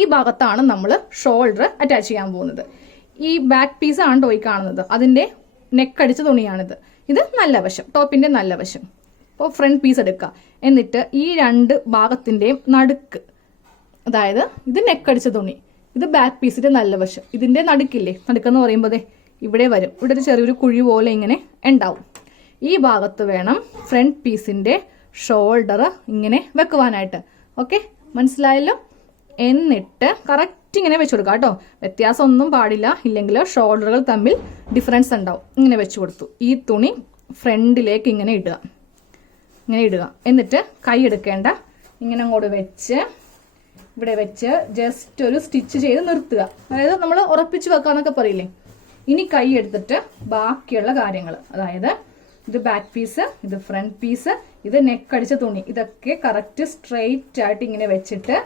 ഈ ഭാഗത്താണ് നമ്മൾ ഷോൾഡർ അറ്റാച്ച് ചെയ്യാൻ പോകുന്നത്. ഈ ബാക്ക് പീസ് ആണ് ടോയ് കാണുന്നത്, അതിന്റെ നെക്കടിച്ച തുണിയാണിത്. ഇത് നല്ല വശം, ടോപ്പിന്റെ നല്ല വശം. അപ്പോൾ ഫ്രണ്ട് പീസ് എടുക്കുക. എന്നിട്ട് ഈ 2 ഭാഗത്തിന്റെയും നടുക്ക്, അതായത് ഇത് നെക്കടിച്ച തുണി, ഇത് ബാക്ക് പീസിന്റെ നല്ല വശം, ഇതിന്റെ നടുക്കില്ലേ, നടുക്കെന്ന് പറയുമ്പോൾ ഇവിടെ വരും. ഇവിടെ ഒരു ചെറിയൊരു കുഴി പോലെ ഇങ്ങനെ ഉണ്ടാവും. ഈ ഭാഗത്ത് വേണം ഫ്രണ്ട് പീസിന്റെ ഷോൾഡർ ഇങ്ങനെ വെക്കുവാനായിട്ട്. ഓക്കെ, മനസ്സിലായല്ലോ? എന്നിട്ട് കറക്റ്റ് ഇങ്ങനെ വെച്ചു കൊടുക്കുക കേട്ടോ. വ്യത്യാസം ഒന്നും പാടില്ല, ഇല്ലെങ്കിൽ ഷോൾഡറുകൾ തമ്മിൽ ഡിഫറൻസ് ഉണ്ടാവും. ഇങ്ങനെ വെച്ചു കൊടുത്തു. ഈ തുണി ഫ്രണ്ടിലേക്ക് ഇങ്ങനെ ഇടുക. എന്നിട്ട് കൈ എടുക്കേണ്ട, ഇങ്ങനെ അങ്ങോട്ട് വെച്ച് ഇവിടെ വെച്ച് ജസ്റ്റ് ഒരു സ്റ്റിച്ച് ചെയ്ത് നിർത്തുക. അതായത് നമ്മൾ ഉറപ്പിച്ച് വെക്കാന്നൊക്കെ പറയില്ലേ. ഇനി കൈ എടുത്തിട്ട് ബാക്കിയുള്ള കാര്യങ്ങൾ, അതായത് ഇത് ബാക്ക് പീസ്, ഇത് ഫ്രണ്ട് പീസ്, ഇത് നെക്കടിച്ച തുണി, ഇതൊക്കെ കറക്റ്റ് സ്ട്രെയിറ്റ് ആയിട്ട് ഇങ്ങനെ വെച്ചിട്ട്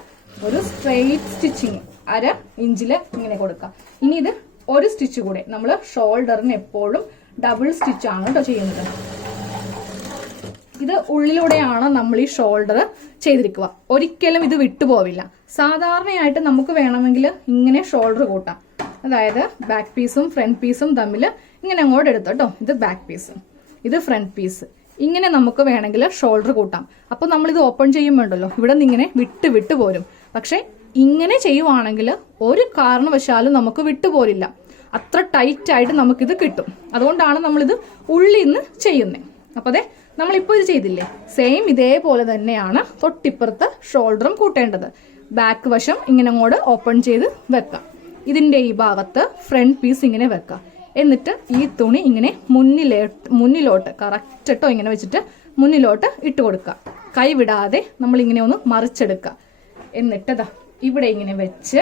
ഒരു സ്ട്രെയിറ്റ് സ്റ്റിച്ചിങ് 1/2 ഇഞ്ചിൽ ഇങ്ങനെ കൊടുക്കാം. ഇനി ഇത് ഒരു സ്റ്റിച്ച് കൂടെ, നമ്മൾ ഷോൾഡറിന് എപ്പോഴും ഡബിൾ സ്റ്റിച്ച് ആണ് കേട്ടോ ചെയ്യുന്നത്. ഇത് ഉള്ളിലൂടെയാണ് നമ്മൾ ഈ ഷോൾഡർ ചെയ്തിരിക്കുക. ഒരിക്കലും ഇത് വിട്ടുപോവില്ല. സാധാരണയായിട്ട് നമുക്ക് വേണമെങ്കിൽ ഇങ്ങനെ ഷോൾഡർ കൂട്ടാം. അതായത് ബാക്ക് പീസും ഫ്രണ്ട് പീസും തമ്മിൽ ഇങ്ങനെ അങ്ങോട്ട് എടുത്തു കേട്ടോ. ഇത് ബാക്ക് പീസ്, ഇത് ഫ്രണ്ട് പീസ്. ഇങ്ങനെ നമുക്ക് വേണമെങ്കിൽ ഷോൾഡർ കൂട്ടാം. അപ്പോൾ നമ്മളിത് ഓപ്പൺ ചെയ്യുമ്പോണ്ടല്ലോ ഇവിടെ നിന്ന് ഇങ്ങനെ വിട്ട് പോരും. പക്ഷെ ഇങ്ങനെ ചെയ്യുവാണെങ്കിൽ ഒരു കാരണവശാലും നമുക്ക് വിട്ടുപോരില്ല. അത്ര ടൈറ്റ് ആയിട്ട് നമുക്കിത് കിട്ടും. അതുകൊണ്ടാണ് നമ്മളിത് ഉള്ളിൽ നിന്ന് ചെയ്യുന്നത്. അപ്പോൾ അതെ നമ്മളിപ്പോൾ ഇത് ചെയ്തില്ലേ, സെയിം ഇതേപോലെ തന്നെയാണ് തൊട്ടിപ്പുറത്ത് ഷോൾഡറും കൂട്ടേണ്ടത്. ബാക്ക് വശം ഇങ്ങനെ അങ്ങോട്ട് ഓപ്പൺ ചെയ്ത് വെക്കാം. ഇതിന്റെ ഈ ഭാഗത്ത് ഫ്രണ്ട് പീസ് ഇങ്ങനെ വെക്കാം. എന്നിട്ട് ഈ തുണി ഇങ്ങനെ മുന്നിലോട്ട് കറക്റ്റ് ഇട്ടോ ഇങ്ങനെ വെച്ചിട്ട് മുന്നിലോട്ട് ഇട്ട് കൊടുക്കുക. കൈ വിടാതെ നമ്മൾ ഇങ്ങനെ ഒന്ന് മറിച്ചെടുക്കുക. എന്നിട്ട് ദാ ഇവിടെ ഇങ്ങനെ വെച്ച്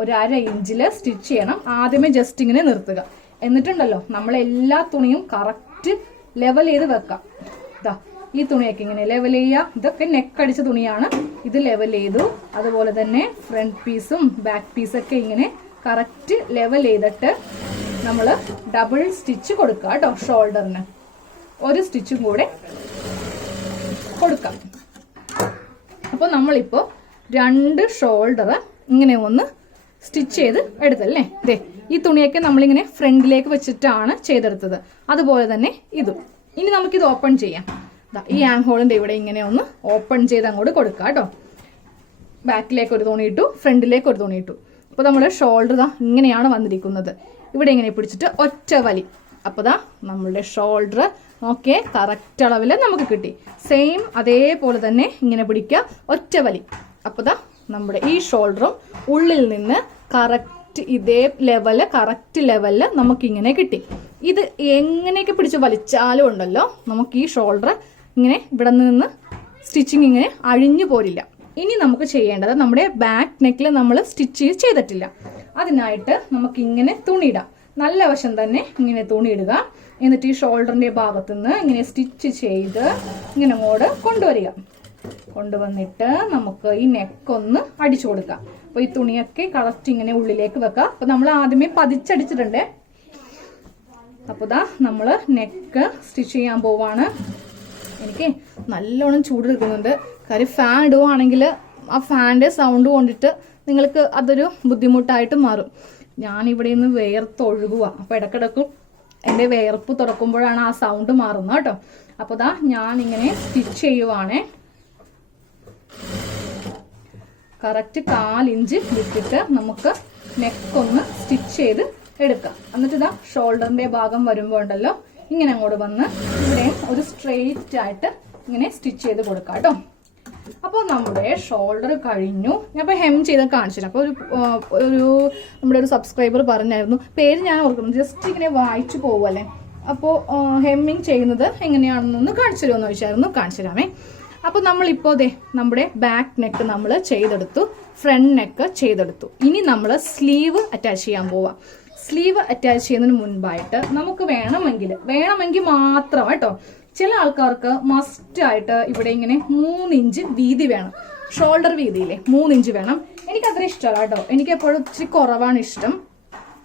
ഒരു 1/2 ഇഞ്ചില് സ്റ്റിച്ച് ചെയ്യണം. ആദ്യമേ ജസ്റ്റ് ഇങ്ങനെ നിർത്തുക. എന്നിട്ടുണ്ടല്ലോ നമ്മൾ എല്ലാ തുണിയും കറക്റ്റ് ലെവൽ ചെയ്ത് വെക്കാം. ഇതാ ഈ തുണിയൊക്കെ ഇങ്ങനെ ലെവൽ ചെയ്യുക. ഇതൊക്കെ നെക്കടിച്ച തുണിയാണ്. ഇത് ലെവൽ ചെയ്തു. അതുപോലെ തന്നെ ഫ്രണ്ട് പീസും ബാക്ക് പീസൊക്കെ ഇങ്ങനെ കറക്റ്റ് ലെവൽ ചെയ്തിട്ട് നമ്മൾ ഡബിൾ സ്റ്റിച്ച് കൊടുക്കുക കേട്ടോ. ഷോൾഡറിന് ഒരു സ്റ്റിച്ചും കൂടെ കൊടുക്കാം. അപ്പോൾ നമ്മളിപ്പോൾ 2 ഷോൾഡർ ഇങ്ങനെ ഒന്ന് സ്റ്റിച്ച് ചെയ്ത് എടുത്തല്ലേ. ദേ ഈ തുണിയൊക്കെ നമ്മളിങ്ങനെ ഫ്രണ്ടിലേക്ക് വെച്ചിട്ടാണ് ചെയ്തെടുത്തത്. അതുപോലെ തന്നെ ഇതും. ഇനി നമുക്കിത് ഓപ്പൺ ചെയ്യാം. ഈ ആം ഹോളിന്റെ ഇവിടെ ഇങ്ങനെ ഒന്ന് ഓപ്പൺ ചെയ്ത് അങ്ങോട്ട് കൊടുക്കുക കേട്ടോ. ബാക്കിലേക്ക് ഒരു തുണി ഇട്ടു, ഫ്രണ്ടിലേക്ക് ഒരു തുണി ഇട്ടു. അപ്പോൾ നമ്മുടെ ഷോൾഡർ ദാ ഇങ്ങനെയാണ് വന്നിരിക്കുന്നത്. ഇവിടെ ഇങ്ങനെ പിടിച്ചിട്ട് ഒറ്റ വലി. അപ്പോൾ ദാ നമ്മളുടെ ഷോൾഡർ ഓക്കെ കറക്റ്റ് അളവിൽ നമുക്ക് കിട്ടി. സെയിം അതേപോലെ തന്നെ ഇങ്ങനെ പിടിക്കുക, ഒറ്റ വലി. അപ്പോൾ ദാ നമ്മുടെ ഈ ഷോൾഡറും ഉള്ളിൽ നിന്ന് കറക്റ്റ് ഇതേ ലെവല് കറക്റ്റ് ലെവലില് നമുക്കിങ്ങനെ കിട്ടി. ഇത് എങ്ങനെയൊക്കെ പിടിച്ച് വലിച്ചാലും ഉണ്ടല്ലോ നമുക്ക് ഈ ഷോൾഡർ ഇങ്ങനെ ഇവിടെ നിന്ന് സ്റ്റിച്ചിങ് ഇങ്ങനെ അഴിഞ്ഞു പോരില്ല. ഇനി നമുക്ക് ചെയ്യേണ്ടത് നമ്മുടെ ബാക്ക് നെക്കിൽ നമ്മൾ സ്റ്റിച്ച് ചെയ്തിട്ടില്ല. അതിനായിട്ട് നമുക്ക് ഇങ്ങനെ തുണിയിടാം. നല്ല വശം തന്നെ ഇങ്ങനെ തുണിയിടുക. എന്നിട്ട് ഈ ഷോൾഡറിന്റെ ഭാഗത്തുനിന്ന് ഇങ്ങനെ സ്റ്റിച്ച് ചെയ്ത് ഇങ്ങനെ അങ്ങോട്ട് കൊണ്ടുവന്നിട്ട് നമുക്ക് ഈ നെക്കൊന്ന് അടിച്ചു കൊടുക്കാം. അപ്പൊ ഈ തുണിയൊക്കെ കറക്റ്റ് ഇങ്ങനെ ഉള്ളിലേക്ക് വെക്കാം. അപ്പൊ നമ്മൾ ആദ്യമേ പതിച്ചടിച്ചിട്ടുണ്ട്. അപ്പൊ ദാ നമ്മള് നെക്ക് സ്റ്റിച്ച് ചെയ്യാൻ പോവാണ്. എനിക്ക് നല്ലോണം ചൂടെടുക്കുന്നുണ്ട്. കാര്യം ഫാൻ ഇടുവാണെങ്കിൽ ആ ഫാനിന്റെ സൗണ്ട് കൊണ്ടിട്ട് നിങ്ങൾക്ക് അതൊരു ബുദ്ധിമുട്ടായിട്ട് മാറും. ഞാൻ ഇവിടെ നിന്ന് വേർത്തൊഴുകുക. അപ്പൊ ഇടക്കിടക്കും എന്റെ വേർപ്പ് തുറക്കുമ്പോഴാണ് ആ സൗണ്ട് മാറുന്നത് കേട്ടോ. അപ്പൊ ദാ ഞാൻ ഇങ്ങനെ സ്റ്റിച്ച് ചെയ്യുവാണേ. കറക്റ്റ് 1/4 ഇഞ്ച് വിട്ടിട്ട് നമുക്ക് നെക്കൊന്ന് സ്റ്റിച്ച് ചെയ്ത് എടുക്കാം. എന്നിട്ട് ഇതാ ഷോൾഡറിന്റെ ഭാഗം വരുമ്പോൾ ഉണ്ടല്ലോ ഇങ്ങനെ അങ്ങോട്ട് വന്ന് ഇവിടെ ഒരു സ്ട്രെയിറ്റ് ആയിട്ട് ഇങ്ങനെ സ്റ്റിച്ച് ചെയ്ത് കൊടുക്കാം കേട്ടോ. അപ്പോൾ നമ്മുടെ ഷോൾഡർ കഴിഞ്ഞു. ഞാൻ ഇപ്പോൾ ഹെം ചെയ്ത് കാണിച്ചില്ല. അപ്പോൾ ഒരു നമ്മുടെ ഒരു സബ്സ്ക്രൈബർ പറഞ്ഞായിരുന്നു, പേര് ഞാൻ ഓർക്കുന്നു, ജസ്റ്റ് ഇങ്ങനെ വായിച്ചു പോവല്ലേ, അപ്പോൾ ഹെമ്മിങ് ചെയ്യുന്നത് എങ്ങനെയാണെന്നൊന്ന് കാണിച്ചു തരുമെന്ന് ചോദിച്ചായിരുന്നു. കാണിച്ചു തരാമേ. അപ്പോൾ നമ്മളിപ്പോൾ ദേ നമ്മുടെ ബാക്ക് നെക്ക് നമ്മൾ ചെയ്തെടുത്തു, ഫ്രണ്ട് നെക്ക് ചെയ്തെടുത്തു. ഇനി നമ്മൾ സ്ലീവ് അറ്റാച്ച് ചെയ്യാൻ പോവാം. സ്ലീവ് അറ്റാച്ച് ചെയ്യുന്നതിന് മുൻപായിട്ട് നമുക്ക് വേണമെങ്കിൽ മാത്രം കേട്ടോ. ചില ആൾക്കാർക്ക് മസ്റ്റ് ആയിട്ട് ഇവിടെ ഇങ്ങനെ 3 ഇഞ്ച് വീതി വേണം. ഷോൾഡർ വീതിയില്ലേ 3 ഇഞ്ച് വേണം. എനിക്ക് അത്ര ഇഷ്ടമല്ല കേട്ടോ. എനിക്ക് എപ്പോഴും ഇച്ചിരി കുറവാണ് ഇഷ്ടം.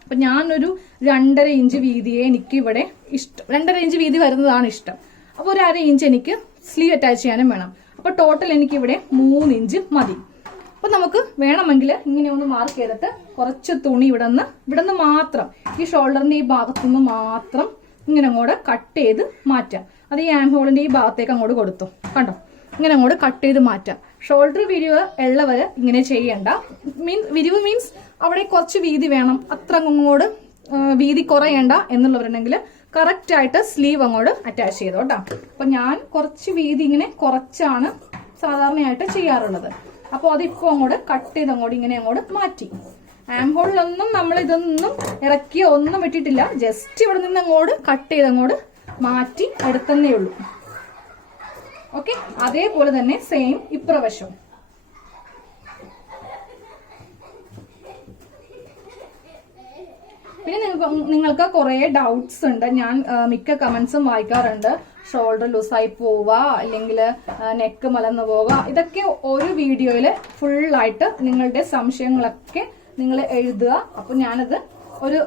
അപ്പൊ ഞാനൊരു 2.5 ഇഞ്ച് വീതിയെ എനിക്ക് ഇവിടെ ഇഷ്ടം. 2.5 ഇഞ്ച് വീതി വരുന്നതാണ് ഇഷ്ടം. അപ്പോൾ ഒരു 1/2 ഇഞ്ച് എനിക്ക് സ്ലീവ് അറ്റാച്ച് ചെയ്യാനും വേണം. അപ്പൊ ടോട്ടൽ എനിക്ക് ഇവിടെ 3 ഇഞ്ച് മതി. അപ്പൊ നമുക്ക് വേണമെങ്കിൽ ഇങ്ങനെ ഒന്ന് മാർക്ക് ചെയ്തിട്ട് കുറച്ച് തുണി ഇവിടെ നിന്ന് മാത്രം ഈ ഷോൾഡറിന്റെ ഈ ഭാഗത്തുനിന്ന് മാത്രം ഇങ്ങനെ അങ്ങോട്ട് കട്ട് ചെയ്ത് മാറ്റാം. അത് ഈ ആം ഹോളിന്റെ ഈ ഭാഗത്തേക്ക് അങ്ങോട്ട് കൊടുത്തു കണ്ടോ. ഇങ്ങനെ അങ്ങോട്ട് കട്ട് ചെയ്ത് മാറ്റാം. ഷോൾഡർ വിരിവ് ഉള്ളവര് ഇങ്ങനെ ചെയ്യണ്ട. വിരിവ് മീൻസ് അവിടെ കുറച്ച് വീതി വേണം, അത്ര അങ്ങോട്ട് വീതി കുറയണ്ട എന്നുള്ളവരുണ്ടെങ്കിൽ കറക്റ്റ് ആയിട്ട് സ്ലീവ് അങ്ങോട്ട് അറ്റാച്ച് ചെയ്തോ കേട്ടോ. അപ്പൊ ഞാൻ കുറച്ച് വീതി ഇങ്ങനെ കുറച്ചാണ് സാധാരണയായിട്ട് ചെയ്യാറുള്ളത്. അപ്പോൾ അതിപ്പോ അങ്ങോട്ട് കട്ട് ചെയ്ത് അങ്ങോട്ട് ഇങ്ങനെ അങ്ങോട്ട് മാറ്റി. ആം ഹോളിലൊന്നും നമ്മൾ ഇതൊന്നും ഇറക്കിയോ ഒന്നും ഇട്ടിട്ടില്ല. ജസ്റ്റ് ഇവിടെ നിന്ന് അങ്ങോട്ട് കട്ട് ചെയ്ത് അങ്ങോട്ട് മാറ്റി എടുത്തന്നേ ഉള്ളൂ. ഓക്കെ, അതേപോലെ തന്നെ സെയിം ഇപ്രവശം. പിന്നെ നിങ്ങൾക്ക് കുറെ ഡൗട്ട്സ് ഉണ്ട്. ഞാൻ മിക്ക കമന്റ്സും വായിക്കാറുണ്ട്. ഷോൾഡർ ലൂസായി പോവുക, അല്ലെങ്കിൽ നെക്ക് മലന്ന് പോവുക. ഇതൊക്കെ ഒരു വീഡിയോയില് ഫുള്ളായിട്ട് നിങ്ങളുടെ സംശയങ്ങളൊക്കെ നിങ്ങൾ എഴുതുക. അപ്പൊ ഞാനത് ഒരു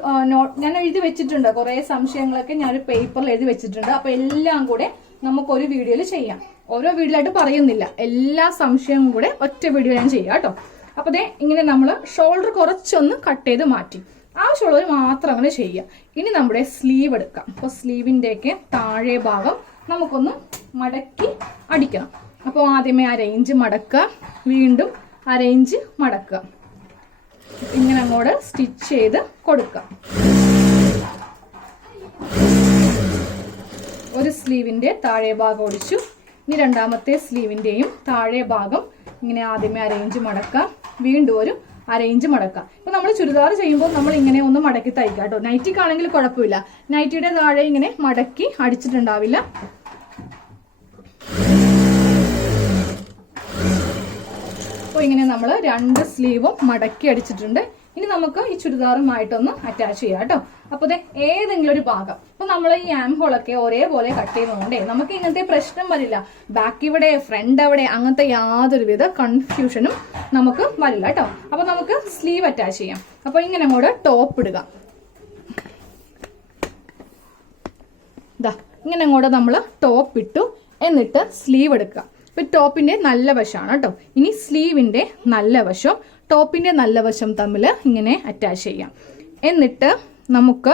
ഞാൻ എഴുതി വെച്ചിട്ടുണ്ട്. കുറെ സംശയങ്ങളൊക്കെ ഞാൻ ഒരു പേപ്പറിൽ എഴുതി വെച്ചിട്ടുണ്ട്. അപ്പൊ എല്ലാം കൂടെ നമുക്കൊരു വീഡിയോയിൽ ചെയ്യാം. ഓരോ വീഡിയോയിലായിട്ട് പറയുന്നില്ല, എല്ലാ സംശയവും കൂടെ ഒറ്റ വീഡിയോ ഞാൻ ചെയ്യാം കേട്ടോ. അപ്പൊ ദേ ഇങ്ങനെ നമ്മൾ ഷോൾഡർ കുറച്ചൊന്ന് കട്ട് ചെയ്ത് മാറ്റി. ആവശ്യമുള്ളവർ മാത്രം അങ്ങനെ ചെയ്യുക. ഇനി നമ്മുടെ സ്ലീവ് എടുക്കാം. അപ്പോൾ സ്ലീവിൻ്റെയൊക്കെ താഴെ ഭാഗം നമുക്കൊന്ന് മടക്കി അടിക്കണം. അപ്പോൾ ആദ്യമേ അരയിഞ്ച് മടക്കുക, വീണ്ടും അരയിഞ്ച് മടക്കുക, ഇങ്ങനെ അങ്ങോട്ട് സ്റ്റിച്ച് ചെയ്ത് കൊടുക്കുക. ഒരു സ്ലീവിൻ്റെ താഴെ ഭാഗം ഒടിച്ചു. ഇനി രണ്ടാമത്തെ സ്ലീവിൻ്റെയും താഴെ ഭാഗം ഇങ്ങനെ ആദ്യമേ അരയിഞ്ച് മടക്കുക, വീണ്ടും ഒരു അരയിഞ്ച് മടക്കുക. ഇപ്പൊ നമ്മൾ ചുരിദാർ ചെയ്യുമ്പോൾ നമ്മൾ ഇങ്ങനെ ഒന്ന് മടക്കി തയ്ക്കുക കേട്ടോ. നൈറ്റിക്കാണെങ്കിൽ കുഴപ്പമില്ല, നൈറ്റിയുടെ താഴെ ഇങ്ങനെ മടക്കി അടിച്ചിട്ടുണ്ടാവില്ല. അപ്പോൾ ഇങ്ങനെ നമ്മൾ 2 സ്ലീവും മടക്കി അടിച്ചിട്ടുണ്ട്. ഇനി നമുക്ക് ഈ ചുരിദാറുമായിട്ടൊന്ന് അറ്റാച്ച് ചെയ്യാം കേട്ടോ. അപ്പോൾ ഏതെങ്കിലും ഒരു ഭാഗം, അപ്പൊ നമ്മൾ ഈ ആം ഹോളൊക്കെ ഒരേപോലെ കട്ട് ചെയ്യുന്നതുകൊണ്ടേ നമുക്ക് ഇങ്ങനത്തെ പ്രശ്നം വരില്ല. ബാക്ക് ഇവിടെ, ഫ്രണ്ട് അവിടെ, അങ്ങനത്തെ യാതൊരുവിധ കൺഫ്യൂഷനും നമുക്ക് വരില്ല കേട്ടോ. അപ്പൊ നമുക്ക് സ്ലീവ് അറ്റാച്ച് ചെയ്യാം. അപ്പൊ ഇങ്ങനെ കൂടെ ടോപ്പ് ഇടുക. ഇങ്ങനെ കൂടെ നമ്മൾ ടോപ്പ് ഇട്ടു. എന്നിട്ട് സ്ലീവ് എടുക്കുക. ഇപ്പൊ ടോപ്പിന്റെ നല്ല വശമാണ് കേട്ടോ. ഇനി സ്ലീവിന്റെ നല്ല വശം ടോപ്പിന്റെ നല്ല വശം തമ്മിൽ ഇങ്ങനെ അറ്റാച്ച് ചെയ്യാം. എന്നിട്ട് നമുക്ക്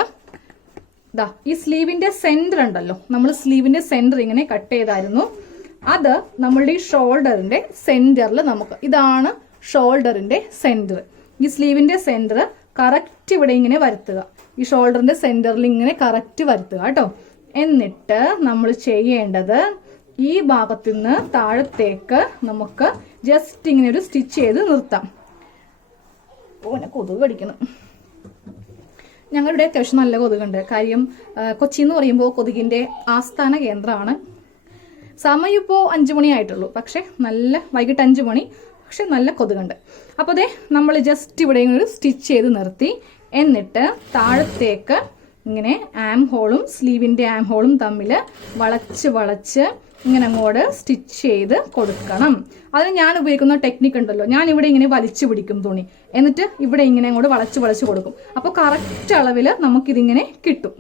ഈ സ്ലീവിന്റെ സെന്റർ ഉണ്ടല്ലോ, നമ്മൾ സ്ലീവിന്റെ സെന്റർ ഇങ്ങനെ കട്ട് ചെയ്തായിരുന്നു. അത് നമ്മളുടെ ഈ ഷോൾഡറിന്റെ സെന്ററിൽ നമുക്ക്, ഇതാണ് ഷോൾഡറിന്റെ സെന്റർ. ഈ സ്ലീവിന്റെ സെന്റർ കറക്റ്റ് ഇവിടെ ഇങ്ങനെ വരുത്തുക. ഈ ഷോൾഡറിന്റെ സെന്ററിൽ ഇങ്ങനെ കറക്റ്റ് വരുത്തുക കേട്ടോ. എന്നിട്ട് നമ്മൾ ചെയ്യേണ്ടത് ഈ ഭാഗത്തു നിന്ന് താഴത്തേക്ക് നമുക്ക് ജസ്റ്റ് ഇങ്ങനെ ഒരു സ്റ്റിച്ച് ചെയ്ത് നിർത്താം. കൊതുക് കടിക്കണം. ഞങ്ങളുടെ അത്യാവശ്യം നല്ല കൊതുകുണ്ട്. കാര്യം കൊച്ചി എന്ന് പറയുമ്പോൾ കൊതുകിന്റെ ആസ്ഥാന കേന്ദ്രമാണ്. സമയം ഇപ്പോൾ 5 മണിയായിട്ടുള്ളൂ, പക്ഷെ നല്ല വൈകിട്ട് 5 മണി, പക്ഷെ നല്ല കൊതുകുണ്ട്. അപ്പോൾ നമ്മൾ ജസ്റ്റ് ഇവിടെ ഒരു സ്റ്റിച്ച് ചെയ്ത് നിർത്തി. എന്നിട്ട് താഴത്തേക്ക് ഇങ്ങനെ ആം ഹോളും സ്ലീവിന്റെ ആം ഹോളും തമ്മിൽ വളച്ച് ഇങ്ങനെ അങ്ങോട്ട് സ്റ്റിച്ച് ചെയ്ത് കൊടുക്കണം. അതിന് ഞാൻ ഉപയോഗിക്കുന്ന ടെക്നിക്ക് ഉണ്ടല്ലോ, ഞാൻ ഇവിടെ ഇങ്ങനെ വലിച്ചു പിടിക്കും തുണി, എന്നിട്ട് ഇവിടെ ഇങ്ങനെ അങ്ങോട്ട് വളച്ച് കൊടുക്കും. അപ്പോൾ കറക്റ്റ് അളവിൽ നമുക്കിതിങ്ങനെ കിട്ടും.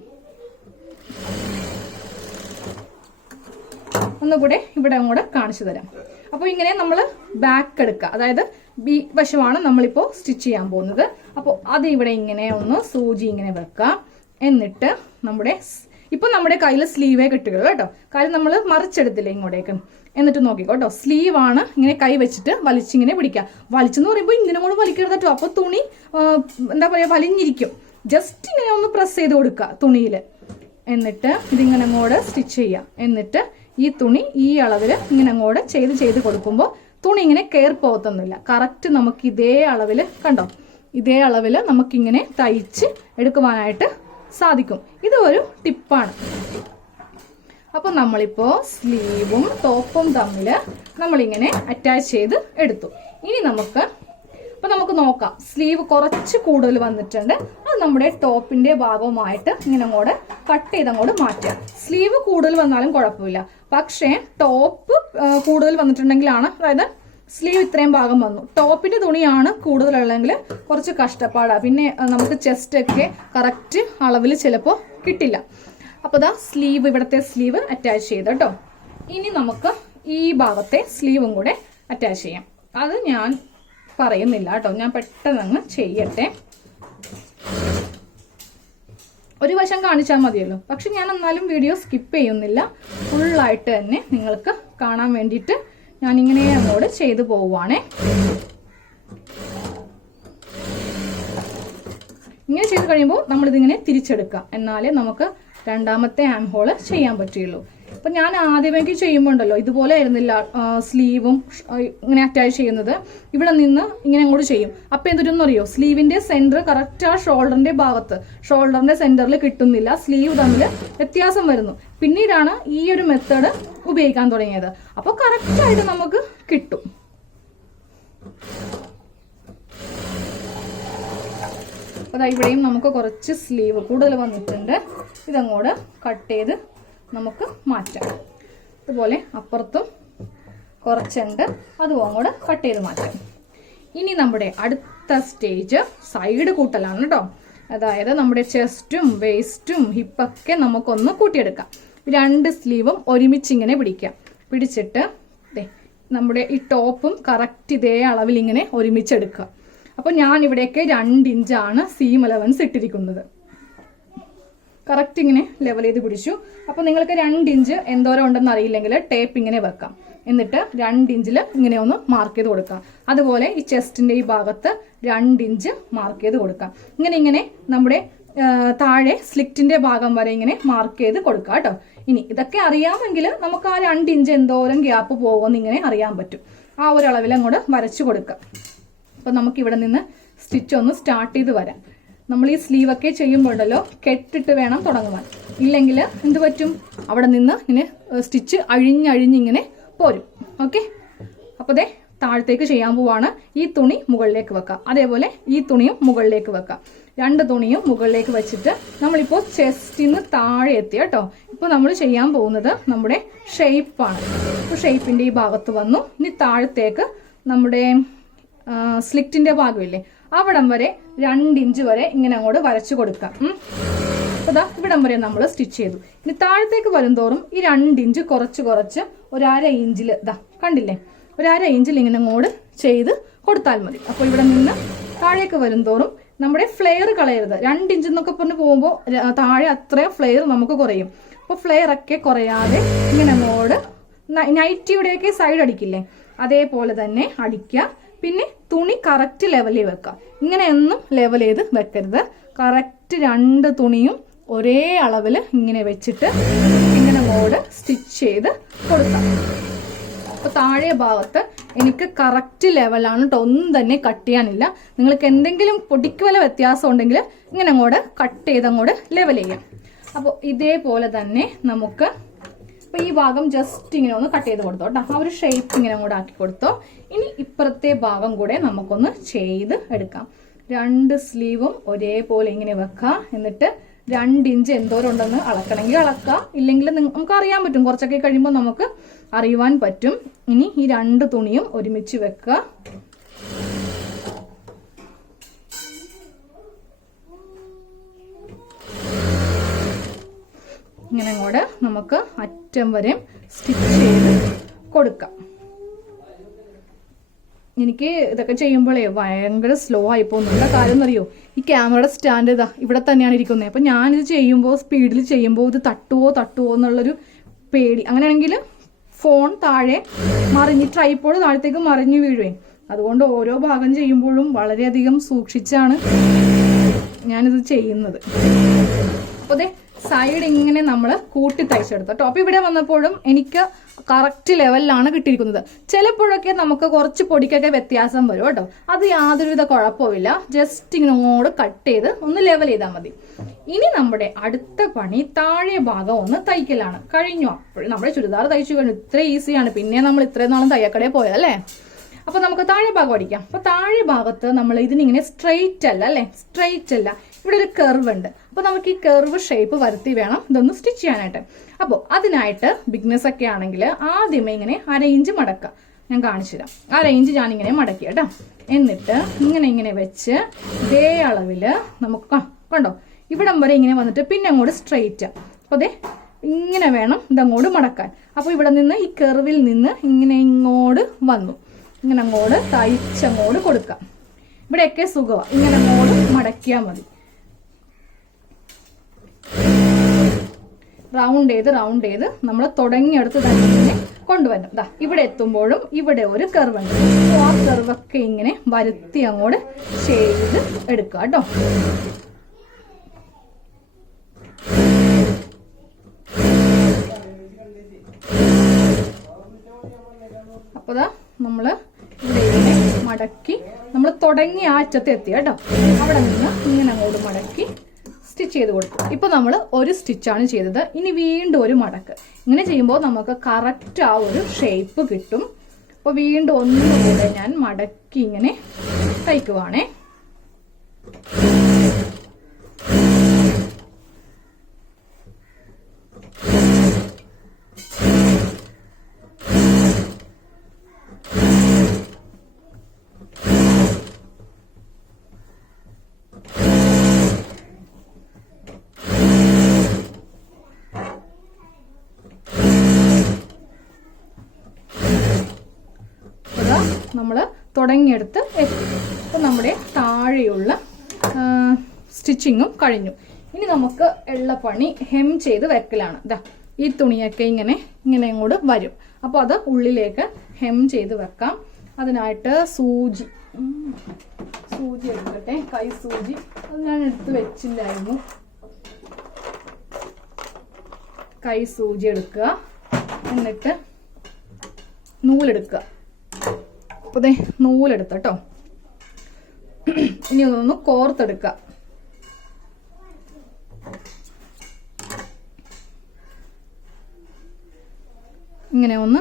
ഒന്നുകൂടെ ഇവിടെ അങ്ങോട്ട് കാണിച്ചു തരാം. അപ്പോൾ ഇങ്ങനെ നമ്മൾ ബാക്ക് എടുക്കുക, അതായത് ബി വശമാണ് നമ്മളിപ്പോൾ സ്റ്റിച്ച് ചെയ്യാൻ പോകുന്നത്. അപ്പോൾ അത് ഇവിടെ ഇങ്ങനെ ഒന്ന് സൂചി ഇങ്ങനെ വെക്കുക. എന്നിട്ട് നമ്മുടെ കയ്യിൽ സ്ലീവേ കിട്ടുകയുള്ളൂ കേട്ടോ. കാര്യം നമ്മൾ മറിച്ചെടുത്തില്ലേ ഇങ്ങോട്ടേക്ക്. എന്നിട്ട് നോക്കിക്കോട്ടോ, സ്ലീവാണ് ഇങ്ങനെ കൈ വെച്ചിട്ട് വലിച്ചിങ്ങനെ പിടിക്കുക. വലിച്ചെന്ന് പറയുമ്പോൾ ഇങ്ങനെ കൂടെ വലിക്കരുത് കേട്ടോ. അപ്പോൾ തുണി എന്താ പറയുക, വലിഞ്ഞിരിക്കും. ജസ്റ്റ് ഇങ്ങനെ ഒന്ന് പ്രസ് ചെയ്ത് കൊടുക്കുക തുണിയിൽ. എന്നിട്ട് ഇതിങ്ങനെ അങ്ങോട്ട് സ്റ്റിച്ച് ചെയ്യുക. എന്നിട്ട് ഈ തുണി ഈ അളവിൽ ഇങ്ങനെ അങ്ങോട്ട് ചെയ്ത് കൊടുക്കുമ്പോൾ തുണി ഇങ്ങനെ കയറി പോകത്തൊന്നുമില്ല. കറക്റ്റ് നമുക്ക് ഇതേ അളവിൽ കണ്ടോ, ഇതേ അളവിൽ നമുക്കിങ്ങനെ തയ്ച്ച് എടുക്കുവാനായിട്ട് സാധിക്കും. ഇത് ഒരു ടിപ്പാണ്. അപ്പൊ നമ്മളിപ്പോ സ്ലീവും ടോപ്പും തമ്മിൽ നമ്മളിങ്ങനെ അറ്റാച്ച് ചെയ്ത് എടുത്തു. ഇനി നമുക്ക് നോക്കാം. സ്ലീവ് കുറച്ച് കൂടുതൽ വന്നിട്ടുണ്ട്. അത് നമ്മുടെ ടോപ്പിന്റെ ഭാഗവുമായിട്ട് ഇങ്ങനെ അങ്ങോട്ട് കട്ട് ചെയ്ത് അങ്ങോട്ട് മാറ്റാം. സ്ലീവ് കൂടുതൽ വന്നാലും കുഴപ്പമില്ല, പക്ഷേ ടോപ്പ് കൂടുതൽ വന്നിട്ടുണ്ടെങ്കിലാണ്, അതായത് സ്ലീവ് ഇത്രയും ഭാഗം വന്നു, ടോപ്പിന്റെ തുണിയാണ് കൂടുതലുള്ളതെങ്കിൽ കുറച്ച് കഷ്ടപ്പാടാണ്. പിന്നെ നമുക്ക് ചെസ്റ്റ് ഒക്കെ കറക്റ്റ് അളവിൽ ചിലപ്പോൾ കിട്ടില്ല. അപ്പോൾ സ്ലീവ്, ഇവിടത്തെ സ്ലീവ് അറ്റാച്ച് ചെയ്ത് കേട്ടോ. ഇനി നമുക്ക് ഈ ഭാഗത്തെ സ്ലീവും കൂടെ അറ്റാച്ച് ചെയ്യാം. അത് ഞാൻ പറയുന്നില്ല കേട്ടോ, ഞാൻ പെട്ടെന്ന് അങ്ങ് ചെയ്യട്ടെ. ഒരു വശം കാണിച്ചാൽ മതിയല്ലോ, പക്ഷെ ഞാൻ എന്നാലും വീഡിയോ സ്കിപ്പ് ചെയ്യുന്നില്ല. ഫുള്ളായിട്ട് തന്നെ നിങ്ങൾക്ക് കാണാൻ വേണ്ടിയിട്ട് ഞാനിങ്ങനെ അങ്ങോട്ട് ചെയ്തു പോവുകയാണേ. ഇങ്ങനെ ചെയ്ത് കഴിയുമ്പോൾ നമ്മളിതിങ്ങനെ തിരിച്ചെടുക്കാം, എന്നാലേ നമുക്ക് രണ്ടാമത്തെ ആം ഹോള് ചെയ്യാൻ പറ്റുള്ളൂ. അപ്പൊ ഞാൻ ആദ്യമേക്ക് ചെയ്യുമ്പോൾ ഉണ്ടല്ലോ ഇതുപോലെ ആയിരുന്നില്ല സ്ലീവും ഇങ്ങനെ അറ്റാച്ച് ചെയ്യുന്നത്. ഇവിടെ നിന്ന് ഇങ്ങനെ അങ്ങോട്ട് ചെയ്യും. അപ്പൊ എന്തൊരു അറിയോ, സ്ലീവിന്റെ സെന്റർ കറക്റ്റ് ആ ഷോൾഡറിന്റെ ഭാഗത്ത്, ഷോൾഡറിന്റെ സെന്ററിൽ കിട്ടുന്നില്ല, സ്ലീവ് തമ്മിൽ വ്യത്യാസം വരുന്നു. പിന്നീടാണ് ഈ ഒരു മെത്തേഡ് ഉപയോഗിക്കാൻ തുടങ്ങിയത്. അപ്പോൾ കറക്റ്റ് ആയിട്ട് നമുക്ക് കിട്ടും. അതാ ഇവിടെയും നമുക്ക് കുറച്ച് സ്ലീവ് കൂടുതൽ വന്നിട്ടുണ്ട്. ഇതങ്ങോട്ട് കട്ട് ചെയ്ത് നമുക്ക് മാറ്റാം. അതുപോലെ അപ്പുറത്തും കുറച്ചുണ്ട്, അതും അങ്ങോട്ട് കട്ട് ചെയ്ത് മാറ്റാം. ഇനി നമ്മുടെ അടുത്ത സ്റ്റേജ് സൈഡ് കൂട്ടലാണ് കേട്ടോ. അതായത് നമ്മുടെ ചെസ്റ്റും വേസ്റ്റും ഹിപ്പൊക്കെ നമുക്കൊന്ന് കൂട്ടിയെടുക്കാം. 2 സ്ലീവും ഒരുമിച്ച് ഇങ്ങനെ പിടിക്കാം. പിടിച്ചിട്ട് നമ്മുടെ ഈ ടോപ്പും കറക്റ്റ് ഇതേ അളവിൽ ഇങ്ങനെ ഒരുമിച്ചെടുക്കുക. അപ്പൊ ഞാൻ ഇവിടെയൊക്കെ 2 ഇഞ്ചാണ് സീം അലവൻസ് ഇട്ടിരിക്കുന്നത്. കറക്റ്റ് ഇങ്ങനെ ലെവൽ ചെയ്ത് പിടിച്ചു. അപ്പൊ നിങ്ങൾക്ക് 2 ഇഞ്ച് എന്തോരം ഉണ്ടെന്ന് അറിയില്ലെങ്കിൽ ടേപ്പ് ഇങ്ങനെ വെക്കാം. എന്നിട്ട് 2 ഇഞ്ചിൽ ഇങ്ങനെ ഒന്ന് മാർക്ക് ചെയ്ത് കൊടുക്കാം. അതുപോലെ ഈ ചെസ്റ്റിന്റെ ഈ ഭാഗത്ത് 2 ഇഞ്ച് മാർക്ക് ചെയ്ത് കൊടുക്കാം. ഇങ്ങനെ നമ്മുടെ താഴെ സ്ലിറ്റിന്റെ ഭാഗം വരെ ഇങ്ങനെ മാർക്ക് ചെയ്ത് കൊടുക്കാം കേട്ടോ. ഇനി ഇതൊക്കെ അറിയാമെങ്കിൽ നമുക്ക് ആ 2 ഇഞ്ച് എന്തോരം ഗ്യാപ്പ് പോകുമെന്ന് ഇങ്ങനെ അറിയാൻ പറ്റും. ആ ഒരു അളവിൽ അങ്ങോട്ട് വരച്ചു കൊടുക്കാം. അപ്പൊ നമുക്ക് ഇവിടെ നിന്ന് സ്റ്റിച്ച് ഒന്ന് സ്റ്റാർട്ട് ചെയ്ത് വരാം. നമ്മൾ ഈ സ്ലീവ് ഒക്കെ ചെയ്യുമ്പോഴല്ലോ കെട്ടിട്ട് വേണം തുടങ്ങുവാൻ. ഇല്ലെങ്കിൽ എന്ത് പറ്റും, അവിടെ നിന്ന് ഇങ്ങനെ സ്റ്റിച്ച് അഴിഞ്ഞിങ്ങനെ പോരും. ഓക്കെ, അപ്പൊ ദേ താഴത്തേക്ക് ചെയ്യാൻ പോവാണ്. ഈ തുണി മുകളിലേക്ക് വെക്കാം, അതേപോലെ ഈ തുണിയും മുകളിലേക്ക് വെക്കാം. 2 തുണിയും മുകളിലേക്ക് വെച്ചിട്ട് നമ്മളിപ്പോ ചെസ്റ്റിന്ന് താഴെ എത്തി കേട്ടോ. ഇപ്പൊ നമ്മൾ ചെയ്യാൻ പോകുന്നത് നമ്മുടെ ഷേപ്പാണ്. ഇപ്പൊ ഷേപ്പിന്റെ ഈ ഭാഗത്ത് വന്നു. ഇനി താഴത്തേക്ക് നമ്മുടെ സ്ലിറ്റിന്റെ ഭാഗമില്ലേ, അവിടം വരെ 2 ഇഞ്ച് വരെ ഇങ്ങനെ അങ്ങോട്ട് വരച്ചു കൊടുക്കാം. അപ്പൊ ദാ ഇവിടം വരെ നമ്മൾ സ്റ്റിച്ച് ചെയ്തു. ഇനി താഴത്തേക്ക് വരുംതോറും ഈ 2 ഇഞ്ച് കുറച്ച് 1/2 ഇഞ്ചിൽ ദാ കണ്ടില്ലേ, 1/2 ഇഞ്ചിൽ ഇങ്ങനെ അങ്ങോട്ട് ചെയ്ത് കൊടുത്താൽ മതി. അപ്പൊ ഇവിടെ നിന്ന് താഴേക്ക് വരുംതോറും നമ്മുടെ ഫ്ലെയർ കളയരുത്. 2 ഇഞ്ച് എന്നൊക്കെ പറഞ്ഞ് പോകുമ്പോൾ താഴെ അത്രയും ഫ്ലെയർ നമുക്ക് കുറയും. അപ്പൊ ഫ്ലെയർ ഒക്കെ കുറയാതെ ഇങ്ങനെ അങ്ങോട്ട് നൈറ്റിയുടെയൊക്കെ സൈഡ് അടിക്കില്ലേ, അതേപോലെ തന്നെ അടിക്കുക. പിന്നെ തുണി കറക്റ്റ് ലെവലിൽ വെക്കുക. ഇങ്ങനെയൊന്നും ലെവൽ ചെയ്ത് വെക്കരുത്. കറക്റ്റ് 2 തുണിയും ഒരേ അളവിൽ ഇങ്ങനെ വെച്ചിട്ട് ഇങ്ങനെ അങ്ങോട്ട് സ്റ്റിച്ച് ചെയ്ത് കൊടുക്കാം. അപ്പൊ താഴെ ഭാഗത്ത് എനിക്ക് കറക്റ്റ് ലെവലാണ് കേട്ടോ, ഒന്നും തന്നെ കട്ട് ചെയ്യാനില്ല. നിങ്ങൾക്ക് എന്തെങ്കിലും പൊടിക്ക് വല്ല വ്യത്യാസം ഉണ്ടെങ്കിൽ ഇങ്ങനെ അങ്ങോട്ട് കട്ട് ചെയ്ത് അങ്ങോട്ട് ലെവൽ ചെയ്യാം. അപ്പോൾ ഇതേപോലെ തന്നെ നമുക്ക് ഇപ്പൊ ഈ ഭാഗം ജസ്റ്റ് ഇങ്ങനെ ഒന്ന് കട്ട് ചെയ്ത് കൊടുത്തോ കേട്ടോ. ആ ഒരു ഷേപ്പ് ഇങ്ങനെ അങ്ങോട്ട് ആക്കി കൊടുത്തോ. ഇനി ഇപ്പുറത്തെ ഭാഗം കൂടെ നമുക്കൊന്ന് ചെയ്ത് എടുക്കാം. 2 സ്ലീവും ഒരേപോലെ ഇങ്ങനെ വെക്കാം. എന്നിട്ട് 2 ഇഞ്ച് എന്തോരം ഉണ്ടെന്ന് അളക്കണമെങ്കിൽ അളക്കാം, ഇല്ലെങ്കിൽ നമുക്ക് അറിയാൻ പറ്റും. കുറച്ചൊക്കെ കഴിയുമ്പോൾ നമുക്ക് അറിയുവാൻ പറ്റും. ഇനി ഈ 2 തുണിയും ഒരുമിച്ച് വെക്കുക. ഇങ്ങനെ കൂടെ നമുക്ക് അറ്റം വരെ സ്റ്റിച്ച് ചെയ്ത് കൊടുക്കാം. എനിക്ക് ഇതൊക്കെ ചെയ്യുമ്പോഴേ ഭയങ്കര സ്ലോ ആയി പോകുന്നുണ്ട്. കാര്യം എന്നറിയോ, ഈ ക്യാമറയുടെ സ്റ്റാൻഡ് ഇതാ ഇവിടെ തന്നെയാണ് ഇരിക്കുന്നത്. അപ്പം ഞാനിത് ചെയ്യുമ്പോൾ സ്പീഡിൽ ചെയ്യുമ്പോൾ ഇത് തട്ടുവോ എന്നുള്ളൊരു പേടി. അങ്ങനെയാണെങ്കിൽ ഫോൺ താഴെ ട്രൈപോഡ് താഴത്തേക്ക് മറിഞ്ഞു വീഴുവേ. അതുകൊണ്ട് ഓരോ ഭാഗം ചെയ്യുമ്പോഴും വളരെയധികം സൂക്ഷിച്ചാണ് ഞാനിത് ചെയ്യുന്നത്. അപ്പോൾ അതെ സൈഡ് ഇങ്ങനെ നമ്മൾ കൂട്ടി തയ്ച്ചെടുത്തു കേട്ടോ. അപ്പോൾ ഇവിടെ വന്നപ്പോഴും എനിക്ക് കറക്റ്റ് ലെവലിലാണ് കിട്ടിയിരിക്കുന്നത്. ചിലപ്പോഴൊക്കെ നമുക്ക് കുറച്ച് പൊടിക്കൊക്കെ വ്യത്യാസം വരും കേട്ടോ. അത് യാതൊരുവിധ കുഴപ്പമില്ല. ജസ്റ്റ് ഇങ്ങോട്ട് കട്ട് ചെയ്ത് ഒന്ന് ലെവൽ ചെയ്താൽ മതി. ഇനി നമ്മുടെ അടുത്ത പണി താഴെ ഭാഗം ഒന്ന് തയ്ക്കലാണ്. കഴിഞ്ഞു. അപ്പോഴും നമ്മുടെ ചുരിദാർ തയ്ച്ചു കഴിഞ്ഞു. ഇത്ര ഈസിയാണ്. പിന്നെ നമ്മൾ ഇത്രയും നാളും തയ്യക്കടയിൽ പോയതല്ലേ. അപ്പൊ നമുക്ക് താഴെ ഭാഗം അടിക്കാം. അപ്പൊ താഴെ ഭാഗത്ത് നമ്മൾ ഇതിനിങ്ങനെ സ്ട്രെയിറ്റ് അല്ല അല്ലെ, സ്ട്രെയിറ്റ് അല്ല, ഇവിടെ ഒരു കർവ് ഉണ്ട്. അപ്പൊ നമുക്ക് ഈ കർവ് ഷേപ്പ് വരുത്തി വേണം ഇതൊന്ന് സ്റ്റിച്ച് ചെയ്യാനായിട്ട്. അപ്പോൾ അതിനായിട്ട് ബിഗ്നസ് ഒക്കെ ആണെങ്കിൽ ആദ്യമേ ഇങ്ങനെ 1/2 ഇഞ്ച് മടക്കുക. ഞാൻ കാണിച്ചു തരാം. 1/2 ഇഞ്ച് ഞാനിങ്ങനെ മടക്കി കേട്ടോ. എന്നിട്ട് ഇങ്ങനെ വെച്ച് ഇതേ അളവില് നമുക്ക് കണ്ടോ ഇവിടം വരെ ഇങ്ങനെ വന്നിട്ട് പിന്നെ അങ്ങോട്ട് സ്ട്രെയിറ്റ്. അപ്പൊ അതെ ഇങ്ങനെ വേണം ഇതങ്ങോട്ട് മടക്കാൻ. അപ്പൊ ഇവിടെ നിന്ന് ഈ കർവിൽ നിന്ന് ഇങ്ങനെ ഇങ്ങോട്ട് വന്നു, ഇങ്ങനെ അങ്ങോട്ട് തയ്ച്ചങ്ങോട്ട് കൊടുക്കാം. ഇവിടെയൊക്കെ സുഖമാണ്. ഇങ്ങനെ അങ്ങോട്ട് മടക്കിയാൽ മതി. റൗണ്ട് ചെയ്ത് നമ്മൾ തുടങ്ങിയെടുത്ത് തന്നെ കൊണ്ടുവരണം. ദാ ഇവിടെ എത്തുമ്പോഴും ഇവിടെ ഒരു കർവ് ഉണ്ട്. ആ കർവൊക്കെ ഇങ്ങനെ വരുത്തി അങ്ങോട്ട് ചെയ്ത് എടുക്കുക കേട്ടോ. അപ്പൊ ദാ നമ്മള് ഇവിടെ ഇങ്ങനെ മടക്കി നമ്മൾ തുടങ്ങി ആ അറ്റത്ത് എത്തി കേട്ടോ. അവിടെ നിന്ന് ഇങ്ങനെ അങ്ങോട്ട് മടക്കി സ്റ്റിച്ച് ചെയ്ത് കൊടുത്തു. ഇപ്പൊ നമ്മൾ ഒരു സ്റ്റിച്ചാണ് ചെയ്തത്. ഇനി വീണ്ടും ഒരു മടക്ക്. ഇങ്ങനെ ചെയ്യുമ്പോൾ നമുക്ക് കറക്റ്റ് ആ ഒരു ഷേപ്പ് കിട്ടും. അപ്പൊ വീണ്ടും ഒന്നുകൂടെ ഞാൻ മടക്കി ഇങ്ങനെ തയ്ക്കുവാണേ. നമ്മൾ തുടങ്ങിയെടുത്ത് അപ്പം നമ്മുടെ താഴെയുള്ള സ്റ്റിച്ചിങ്ങും കഴിഞ്ഞു. ഇനി നമുക്ക് എള്ളപ്പണി ഹെം ചെയ്ത് വെക്കലാണ്. ഇതാ ഈ തുണിയൊക്കെ ഇങ്ങനെ അങ്ങോട്ട് വരും. അപ്പോൾ അത് ഉള്ളിലേക്ക് ഹെം ചെയ്ത് വെക്കാം. അതിനായിട്ട് സൂചി എടുക്കട്ടെ, കൈ സൂചി. അത് ഞാൻ എടുത്ത് വെച്ചില്ലായിരുന്നു. കൈ സൂചി എടുക്കുക, എന്നിട്ട് നൂലെടുക്കുക. അപ്പോൾ ദേ നൂലെടുത്തട്ടോ. ഇനി ഒന്ന് കോർത്തെടുക്കുക. ഇങ്ങനെ ഒന്ന്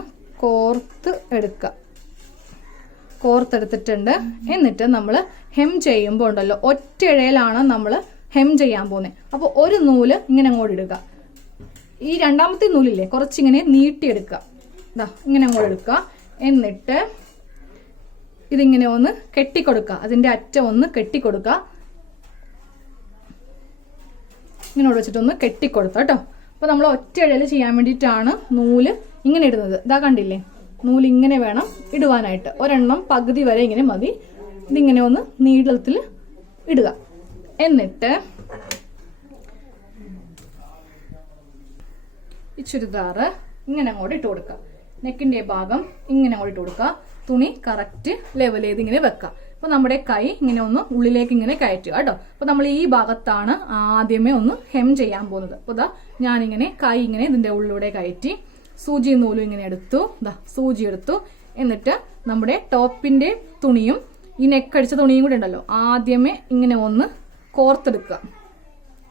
കോർത്തെടുത്തിട്ടുണ്ട്. എന്നിട്ട് നമ്മൾ ഹെം ചെയ്യുമ്പോൾ ഉണ്ടല്ലോ, ഒറ്റയിഴയിലാണ് നമ്മൾ ഹെം ചെയ്യാൻ പോകുന്നത്. അപ്പോൾ ഒരു നൂല് ഇങ്ങനെ അങ്ങോട്ട് ഇടുക. ഈ രണ്ടാമത്തെ നൂലില്ലേ കുറച്ചിങ്ങനെ നീട്ടിയെടുക്കുക. ഇതാ ഇങ്ങനെ അങ്ങോട്ട് എടുക്കുക. എന്നിട്ട് ഇതിങ്ങനെ ഒന്ന് കെട്ടിക്കൊടുക്കുക. അതിന്റെ അറ്റം ഒന്ന് കെട്ടിക്കൊടുക്കുക. ഇങ്ങനെ വെച്ചിട്ടൊന്ന് കെട്ടിക്കൊടുത്ത കേട്ടോ. അപ്പൊ നമ്മൾ ഒറ്റയിഴയിൽ ചെയ്യാൻ വേണ്ടിയിട്ടാണ് നൂല് ഇങ്ങനെ ഇടുന്നത്. ഇതാ കണ്ടില്ലേ, നൂല് ഇങ്ങനെ വേണം ഇടുവാനായിട്ട്. ഒരെണ്ണം പകുതി വരെ ഇങ്ങനെ മതി. ഇതിങ്ങനെ ഒന്ന് നീളത്തിൽ ഇടുക. എന്നിട്ട് ഈ ചുരിദാറ് ഇങ്ങനെ അങ്ങോട്ട് ഇട്ട് കൊടുക്കുക. നെക്കിന്റെ ഭാഗം ഇങ്ങനെ അങ്ങോട്ട് ഇട്ട് കൊടുക്കുക. തുണി കറക്റ്റ് ലെവൽ ചെയ്ത് ഇങ്ങനെ വെക്കുക. അപ്പൊ നമ്മുടെ കൈ ഇങ്ങനെ ഒന്ന് ഉള്ളിലേക്ക് ഇങ്ങനെ കയറ്റുക കേട്ടോ. അപ്പൊ നമ്മൾ ഈ ഭാഗത്താണ് ആദ്യമേ ഒന്ന് ഹെം ചെയ്യാൻ പോകുന്നത്. അപ്പൊ ഇതാ ഞാനിങ്ങനെ കൈ ഇങ്ങനെ ഇതിന്റെ ഉള്ളിലൂടെ കയറ്റി സൂചി നൂലും ഇങ്ങനെ എടുത്തു. ഇതാ സൂചി എടുത്തു. എന്നിട്ട് നമ്മുടെ ടോപ്പിന്റെ തുണിയും ഈ നെക്കടിച്ച തുണിയും കൂടെ ഉണ്ടല്ലോ, ആദ്യമേ ഇങ്ങനെ ഒന്ന് കോർത്തെടുക്കുക.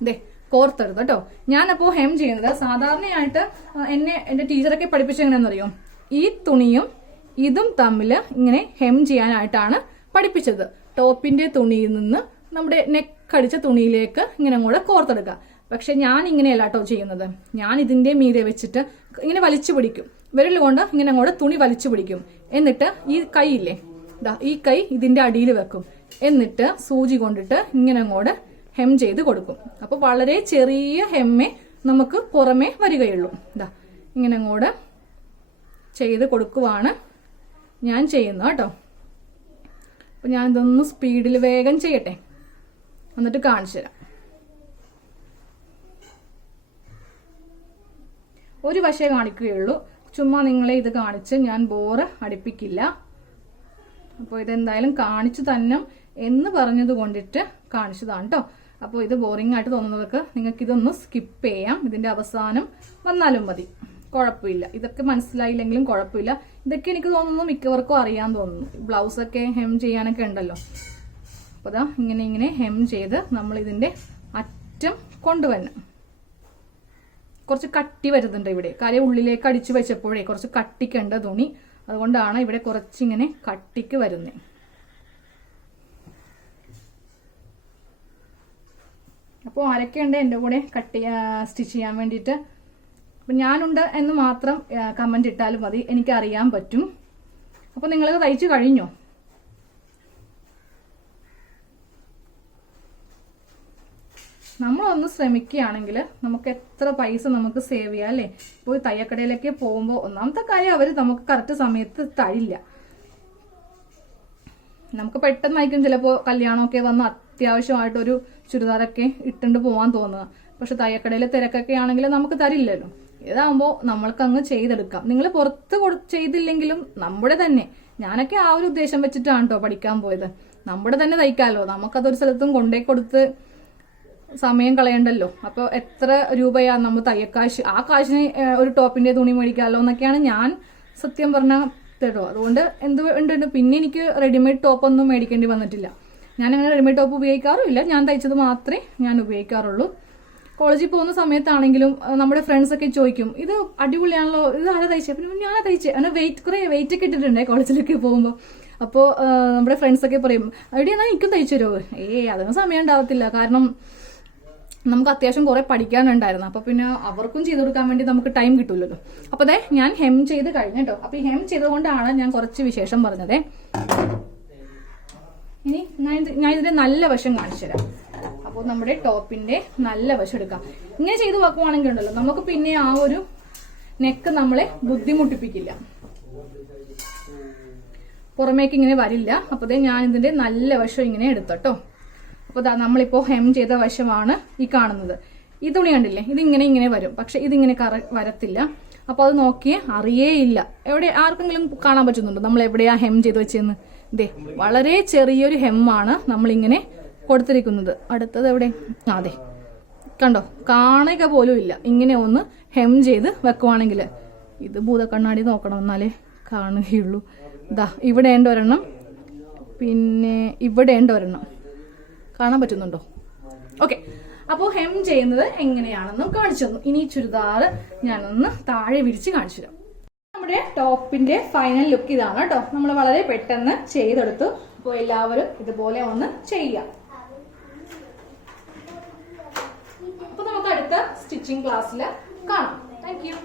ദേ കോർത്തെടുത്ത് കേട്ടോ. ഞാനപ്പോൾ ഹെം ചെയ്യുന്നത് സാധാരണയായിട്ട് എന്റെ ടീച്ചറൊക്കെ പഠിപ്പിച്ചത് എങ്ങനെയാണെന്നറിയോ, ഈ തുണിയും ഇതും തമ്മിൽ ഇങ്ങനെ ഹെം ചെയ്യാനായിട്ടാണ് പഠിപ്പിച്ചത്. ടോപ്പിന്റെ തുണിയിൽ നിന്ന് നമ്മുടെ നെക്കടിച്ച തുണിയിലേക്ക് ഇങ്ങനെ അങ്ങോട്ട് കോർത്തെടുക്കുക. പക്ഷെ ഞാൻ ഇങ്ങനെയല്ല കേട്ടോ ചെയ്യുന്നത്. ഞാൻ ഇതിന്റെ മീതെ വെച്ചിട്ട് ഇങ്ങനെ വലിച്ചു പിടിക്കും. വിരൽ കൊണ്ട് ഇങ്ങനെ അങ്ങോട്ട് തുണി വലിച്ചു പിടിക്കും. എന്നിട്ട് ഈ കൈ ഇല്ലേ, ഈ കൈ ഇതിന്റെ അടിയിൽ വെക്കും. എന്നിട്ട് സൂചി കൊണ്ടിട്ട് ഇങ്ങനെ അങ്ങോട്ട് ഹെം ചെയ്ത് കൊടുക്കും. അപ്പൊ വളരെ ചെറിയ ഹെമ്മേ നമുക്ക് പുറമേ വരികയുള്ളൂ. ഇതാ ഇങ്ങനെ അങ്ങോട്ട് ചെയ്ത് കൊടുക്കുവാണ് ഞാൻ ചെയ്യുന്നത് കേട്ടോ. അപ്പൊ ഞാൻ ഇതൊന്ന് സ്പീഡിൽ വേഗം ചെയ്യട്ടെ, എന്നിട്ട് കാണിച്ചു തരാം. ഒരു വശേ കാണിക്കുകയുള്ളൂ. ചുമ്മാ നിങ്ങളെ ഇത് കാണിച്ച് ഞാൻ ബോറ് അടിപ്പിക്കില്ല. അപ്പോൾ ഇതെന്തായാലും കാണിച്ചു തന്നെ എന്ന് പറഞ്ഞത് കൊണ്ടിട്ട് കാണിച്ചതാണ് കേട്ടോ. അപ്പോൾ ഇത് ബോറിംഗ് ആയിട്ട് തോന്നുന്നവർക്ക് നിങ്ങൾക്ക് ഇതൊന്ന് സ്കിപ്പ് ചെയ്യാം. ഇതിന്റെ അവസാനം വന്നാലും മതി, കുഴപ്പമില്ല. ഇതൊക്കെ മനസ്സിലായില്ലെങ്കിലും കുഴപ്പമില്ല. ഇതൊക്കെ എനിക്ക് തോന്നുന്നു മിക്കവർക്കും അറിയാൻ തോന്നുന്നു. ബ്ലൗസൊക്കെ ഹെം ചെയ്യാനൊക്കെ ഉണ്ടല്ലോ. അപ്പോൾ ഇതാ ഇങ്ങനെ ഹെം ചെയ്ത് നമ്മൾ ഇതിന്റെ അറ്റം കൊണ്ടുവരണം. കുറച്ച് കട്ടി വരുന്നുണ്ട് ഇവിടെ. കാര്യം ഉള്ളിലേക്ക് അടിച്ചു വെച്ചപ്പോഴേ കുറച്ച് കട്ടിക്കുണ്ട് തുണി. അതുകൊണ്ടാണ് ഇവിടെ കുറച്ചിങ്ങനെ കട്ടിക്ക് വരുന്നത്. അപ്പോൾ ആരൊക്കെയുണ്ട് എൻ്റെ കൂടെ സ്റ്റിച്ച് ചെയ്യാൻ വേണ്ടിയിട്ട്? അപ്പം ഞാനുണ്ട് എന്ന് മാത്രം കമന്റ് ഇട്ടാലും മതി, എനിക്ക് അറിയാൻ പറ്റും. അപ്പോൾ നിങ്ങൾ തയ്ച്ചു കഴിഞ്ഞോ? നമ്മളൊന്ന് ശ്രമിക്കുകയാണെങ്കിൽ നമുക്ക് എത്ര പൈസ നമുക്ക് സേവ് ചെയ്യാം അല്ലേ? ഇപ്പോൾ തയ്യക്കടയിലൊക്കെ പോകുമ്പോൾ ഒന്നാമത്തെ കാര്യം അവർ നമുക്ക് കറക്റ്റ് സമയത്ത് തരില്ല. നമുക്ക് പെട്ടെന്നായിരിക്കും ചിലപ്പോൾ കല്യാണമൊക്കെ വന്ന് അത്യാവശ്യമായിട്ടൊരു ചുരിദാറൊക്കെ ഇട്ടുകൊണ്ട് പോകാൻ തോന്നുക. പക്ഷെ തയ്യക്കടയിലെ തിരക്കൊക്കെ ആണെങ്കിൽ നമുക്ക് തരില്ലല്ലോ. ഇതാകുമ്പോൾ നമ്മൾക്ക് അങ്ങ് ചെയ്തെടുക്കാം. നിങ്ങൾ പുറത്ത് ചെയ്തില്ലെങ്കിലും നമ്മുടെ തന്നെ, ഞാനൊക്കെ ആ ഒരു ഉദ്ദേശം വെച്ചിട്ടാണ് കേട്ടോ പഠിക്കാൻ പോയത്. നമ്മുടെ തന്നെ തയ്ക്കാമല്ലോ, നമുക്കതൊരു സ്ഥലത്തും കൊണ്ടേ കൊടുത്ത് സമയം കളയണ്ടല്ലോ. അപ്പോൾ എത്ര രൂപയാ നമ്മൾ തയ്യക്കാശ്, ആ കാശിന് ഒരു ടോപ്പിന്റെ തുണി മേടിക്കാമല്ലോ എന്നൊക്കെയാണ് ഞാൻ സത്യം പറഞ്ഞാൽ കേട്ടോ. അതുകൊണ്ട് ഉണ്ട്. പിന്നെ എനിക്ക് റെഡിമെയ്ഡ് ടോപ്പൊന്നും മേടിക്കേണ്ടി വന്നിട്ടില്ല. ഞാനങ്ങനെ റെഡിമെയ്ഡ് ടോപ്പ് ഉപയോഗിക്കാറുമില്ല. ഞാൻ തയ്ച്ചത് മാത്രമേ ഞാൻ ഉപയോഗിക്കാറുള്ളൂ. കോളേജിൽ പോകുന്ന സമയത്താണെങ്കിലും നമ്മുടെ ഫ്രണ്ട്സ് ഒക്കെ ചോദിക്കും, ഇത് അടിപൊളിയാണല്ലോ, ഇത് ആരാ തയ്ച്ചേ? പിന്നെ ഞാനാ തയ്ച്ചേ. അങ്ങനെ കുറേ വെയിറ്റ് ഒക്കെ ഇട്ടിട്ടുണ്ടേ കോളേജിലൊക്കെ പോകുമ്പോൾ. അപ്പോൾ നമ്മുടെ ഫ്രണ്ട്സ് ഒക്കെ പറയും, എവിടെ എന്നാൽ എനിക്കും തയ്ച്ചു തരുമോ? അതിന് സമയം ഉണ്ടാവത്തില്ല. കാരണം നമുക്ക് അത്യാവശ്യം കുറെ പഠിക്കാനുണ്ടായിരുന്നു. അപ്പൊ പിന്നെ അവർക്കും ചെയ്ത് കൊടുക്കാൻ വേണ്ടി നമുക്ക് ടൈം കിട്ടൂലല്ലോ. അപ്പൊ അതെ ഞാൻ ഹെം ചെയ്ത് കഴിഞ്ഞു കേട്ടോ. അപ്പൊ ഈ ഹെം ചെയ്തുകൊണ്ടാണ് ഞാൻ കുറച്ച് വിശേഷം പറഞ്ഞതേ. ഇനി ഞാൻ ഇതിന്റെ നല്ല വശം കാണിച്ചു തരാം. അപ്പോൾ നമ്മുടെ ടോപ്പിന്റെ നല്ല വശം എടുക്കാം. ഇങ്ങനെ ചെയ്ത് വെക്കുവാണെങ്കിൽ ഉണ്ടല്ലോ നമുക്ക് പിന്നെ ആ ഒരു നെക്ക് നമ്മളെ ബുദ്ധിമുട്ടിപ്പിക്കില്ല. പുറമേക്ക് ഇങ്ങനെ വരില്ല. അപ്പോൾ ഞാൻ ഇതിന്റെ നല്ല വശം ഇങ്ങനെ എടുത്തോട്ടോ. അപ്പോൾ നമ്മളിപ്പോ ഹെം ചെയ്ത വശമാണ് ഈ കാണുന്നത്. ഈ തുണി കണ്ടില്ലേ, ഇതിങ്ങനെ വരും, പക്ഷെ ഇതിങ്ങനെ വരത്തില്ല. അപ്പൊ അത് നോക്കിയേ അറിയേയില്ല. എവിടെ ആർക്കെങ്കിലും കാണാൻ പറ്റുന്നുണ്ടോ നമ്മൾ എവിടെയാ ഹെം ചെയ്ത് വെച്ചെന്ന്? ഇതേ വളരെ ചെറിയൊരു ഹെമ്മാണ് നമ്മളിങ്ങനെ കൊടുത്തിരിക്കുന്നത്. അടുത്തത് എവിടെ? അതെ കണ്ടോ, കാണുക പോലും ഇല്ല. ഇങ്ങനെ ഒന്ന് ഹെം ചെയ്ത് വെക്കുവാണെങ്കിൽ ഇത് ഭൂതക്കണ്ണാടി നോക്കണം, എന്നാലേ കാണുകയുള്ളൂ. ഇവിടെ ഉണ്ട് ഒരെണ്ണം, പിന്നെ ഇവിടെ ഉണ്ട് ഒരെണ്ണം. കാണാൻ പറ്റുന്നുണ്ടോ? ഓക്കെ, അപ്പോൾ ഹെം ചെയ്യുന്നത് എങ്ങനെയാണെന്നും കാണിച്ചു തന്നു. ഇനി ചുരിദാർ ഞാനൊന്ന് താഴെ വിരിച്ച് കാണിച്ചു തരാം. നമ്മുടെ ടോപ്പിന്റെ ഫൈനൽ ലുക്ക് ഇതാണ് കേട്ടോ. നമ്മൾ വളരെ പെട്ടെന്ന് ചെയ്തെടുത്തു. അപ്പോൾ എല്ലാവരും ഇതുപോലെ ഒന്ന് ചെയ്യാം. അപ്പൊ നമുക്ക് അടുത്ത സ്റ്റിച്ചിങ് ക്ലാസ്സിൽ കാണാം. Thank you.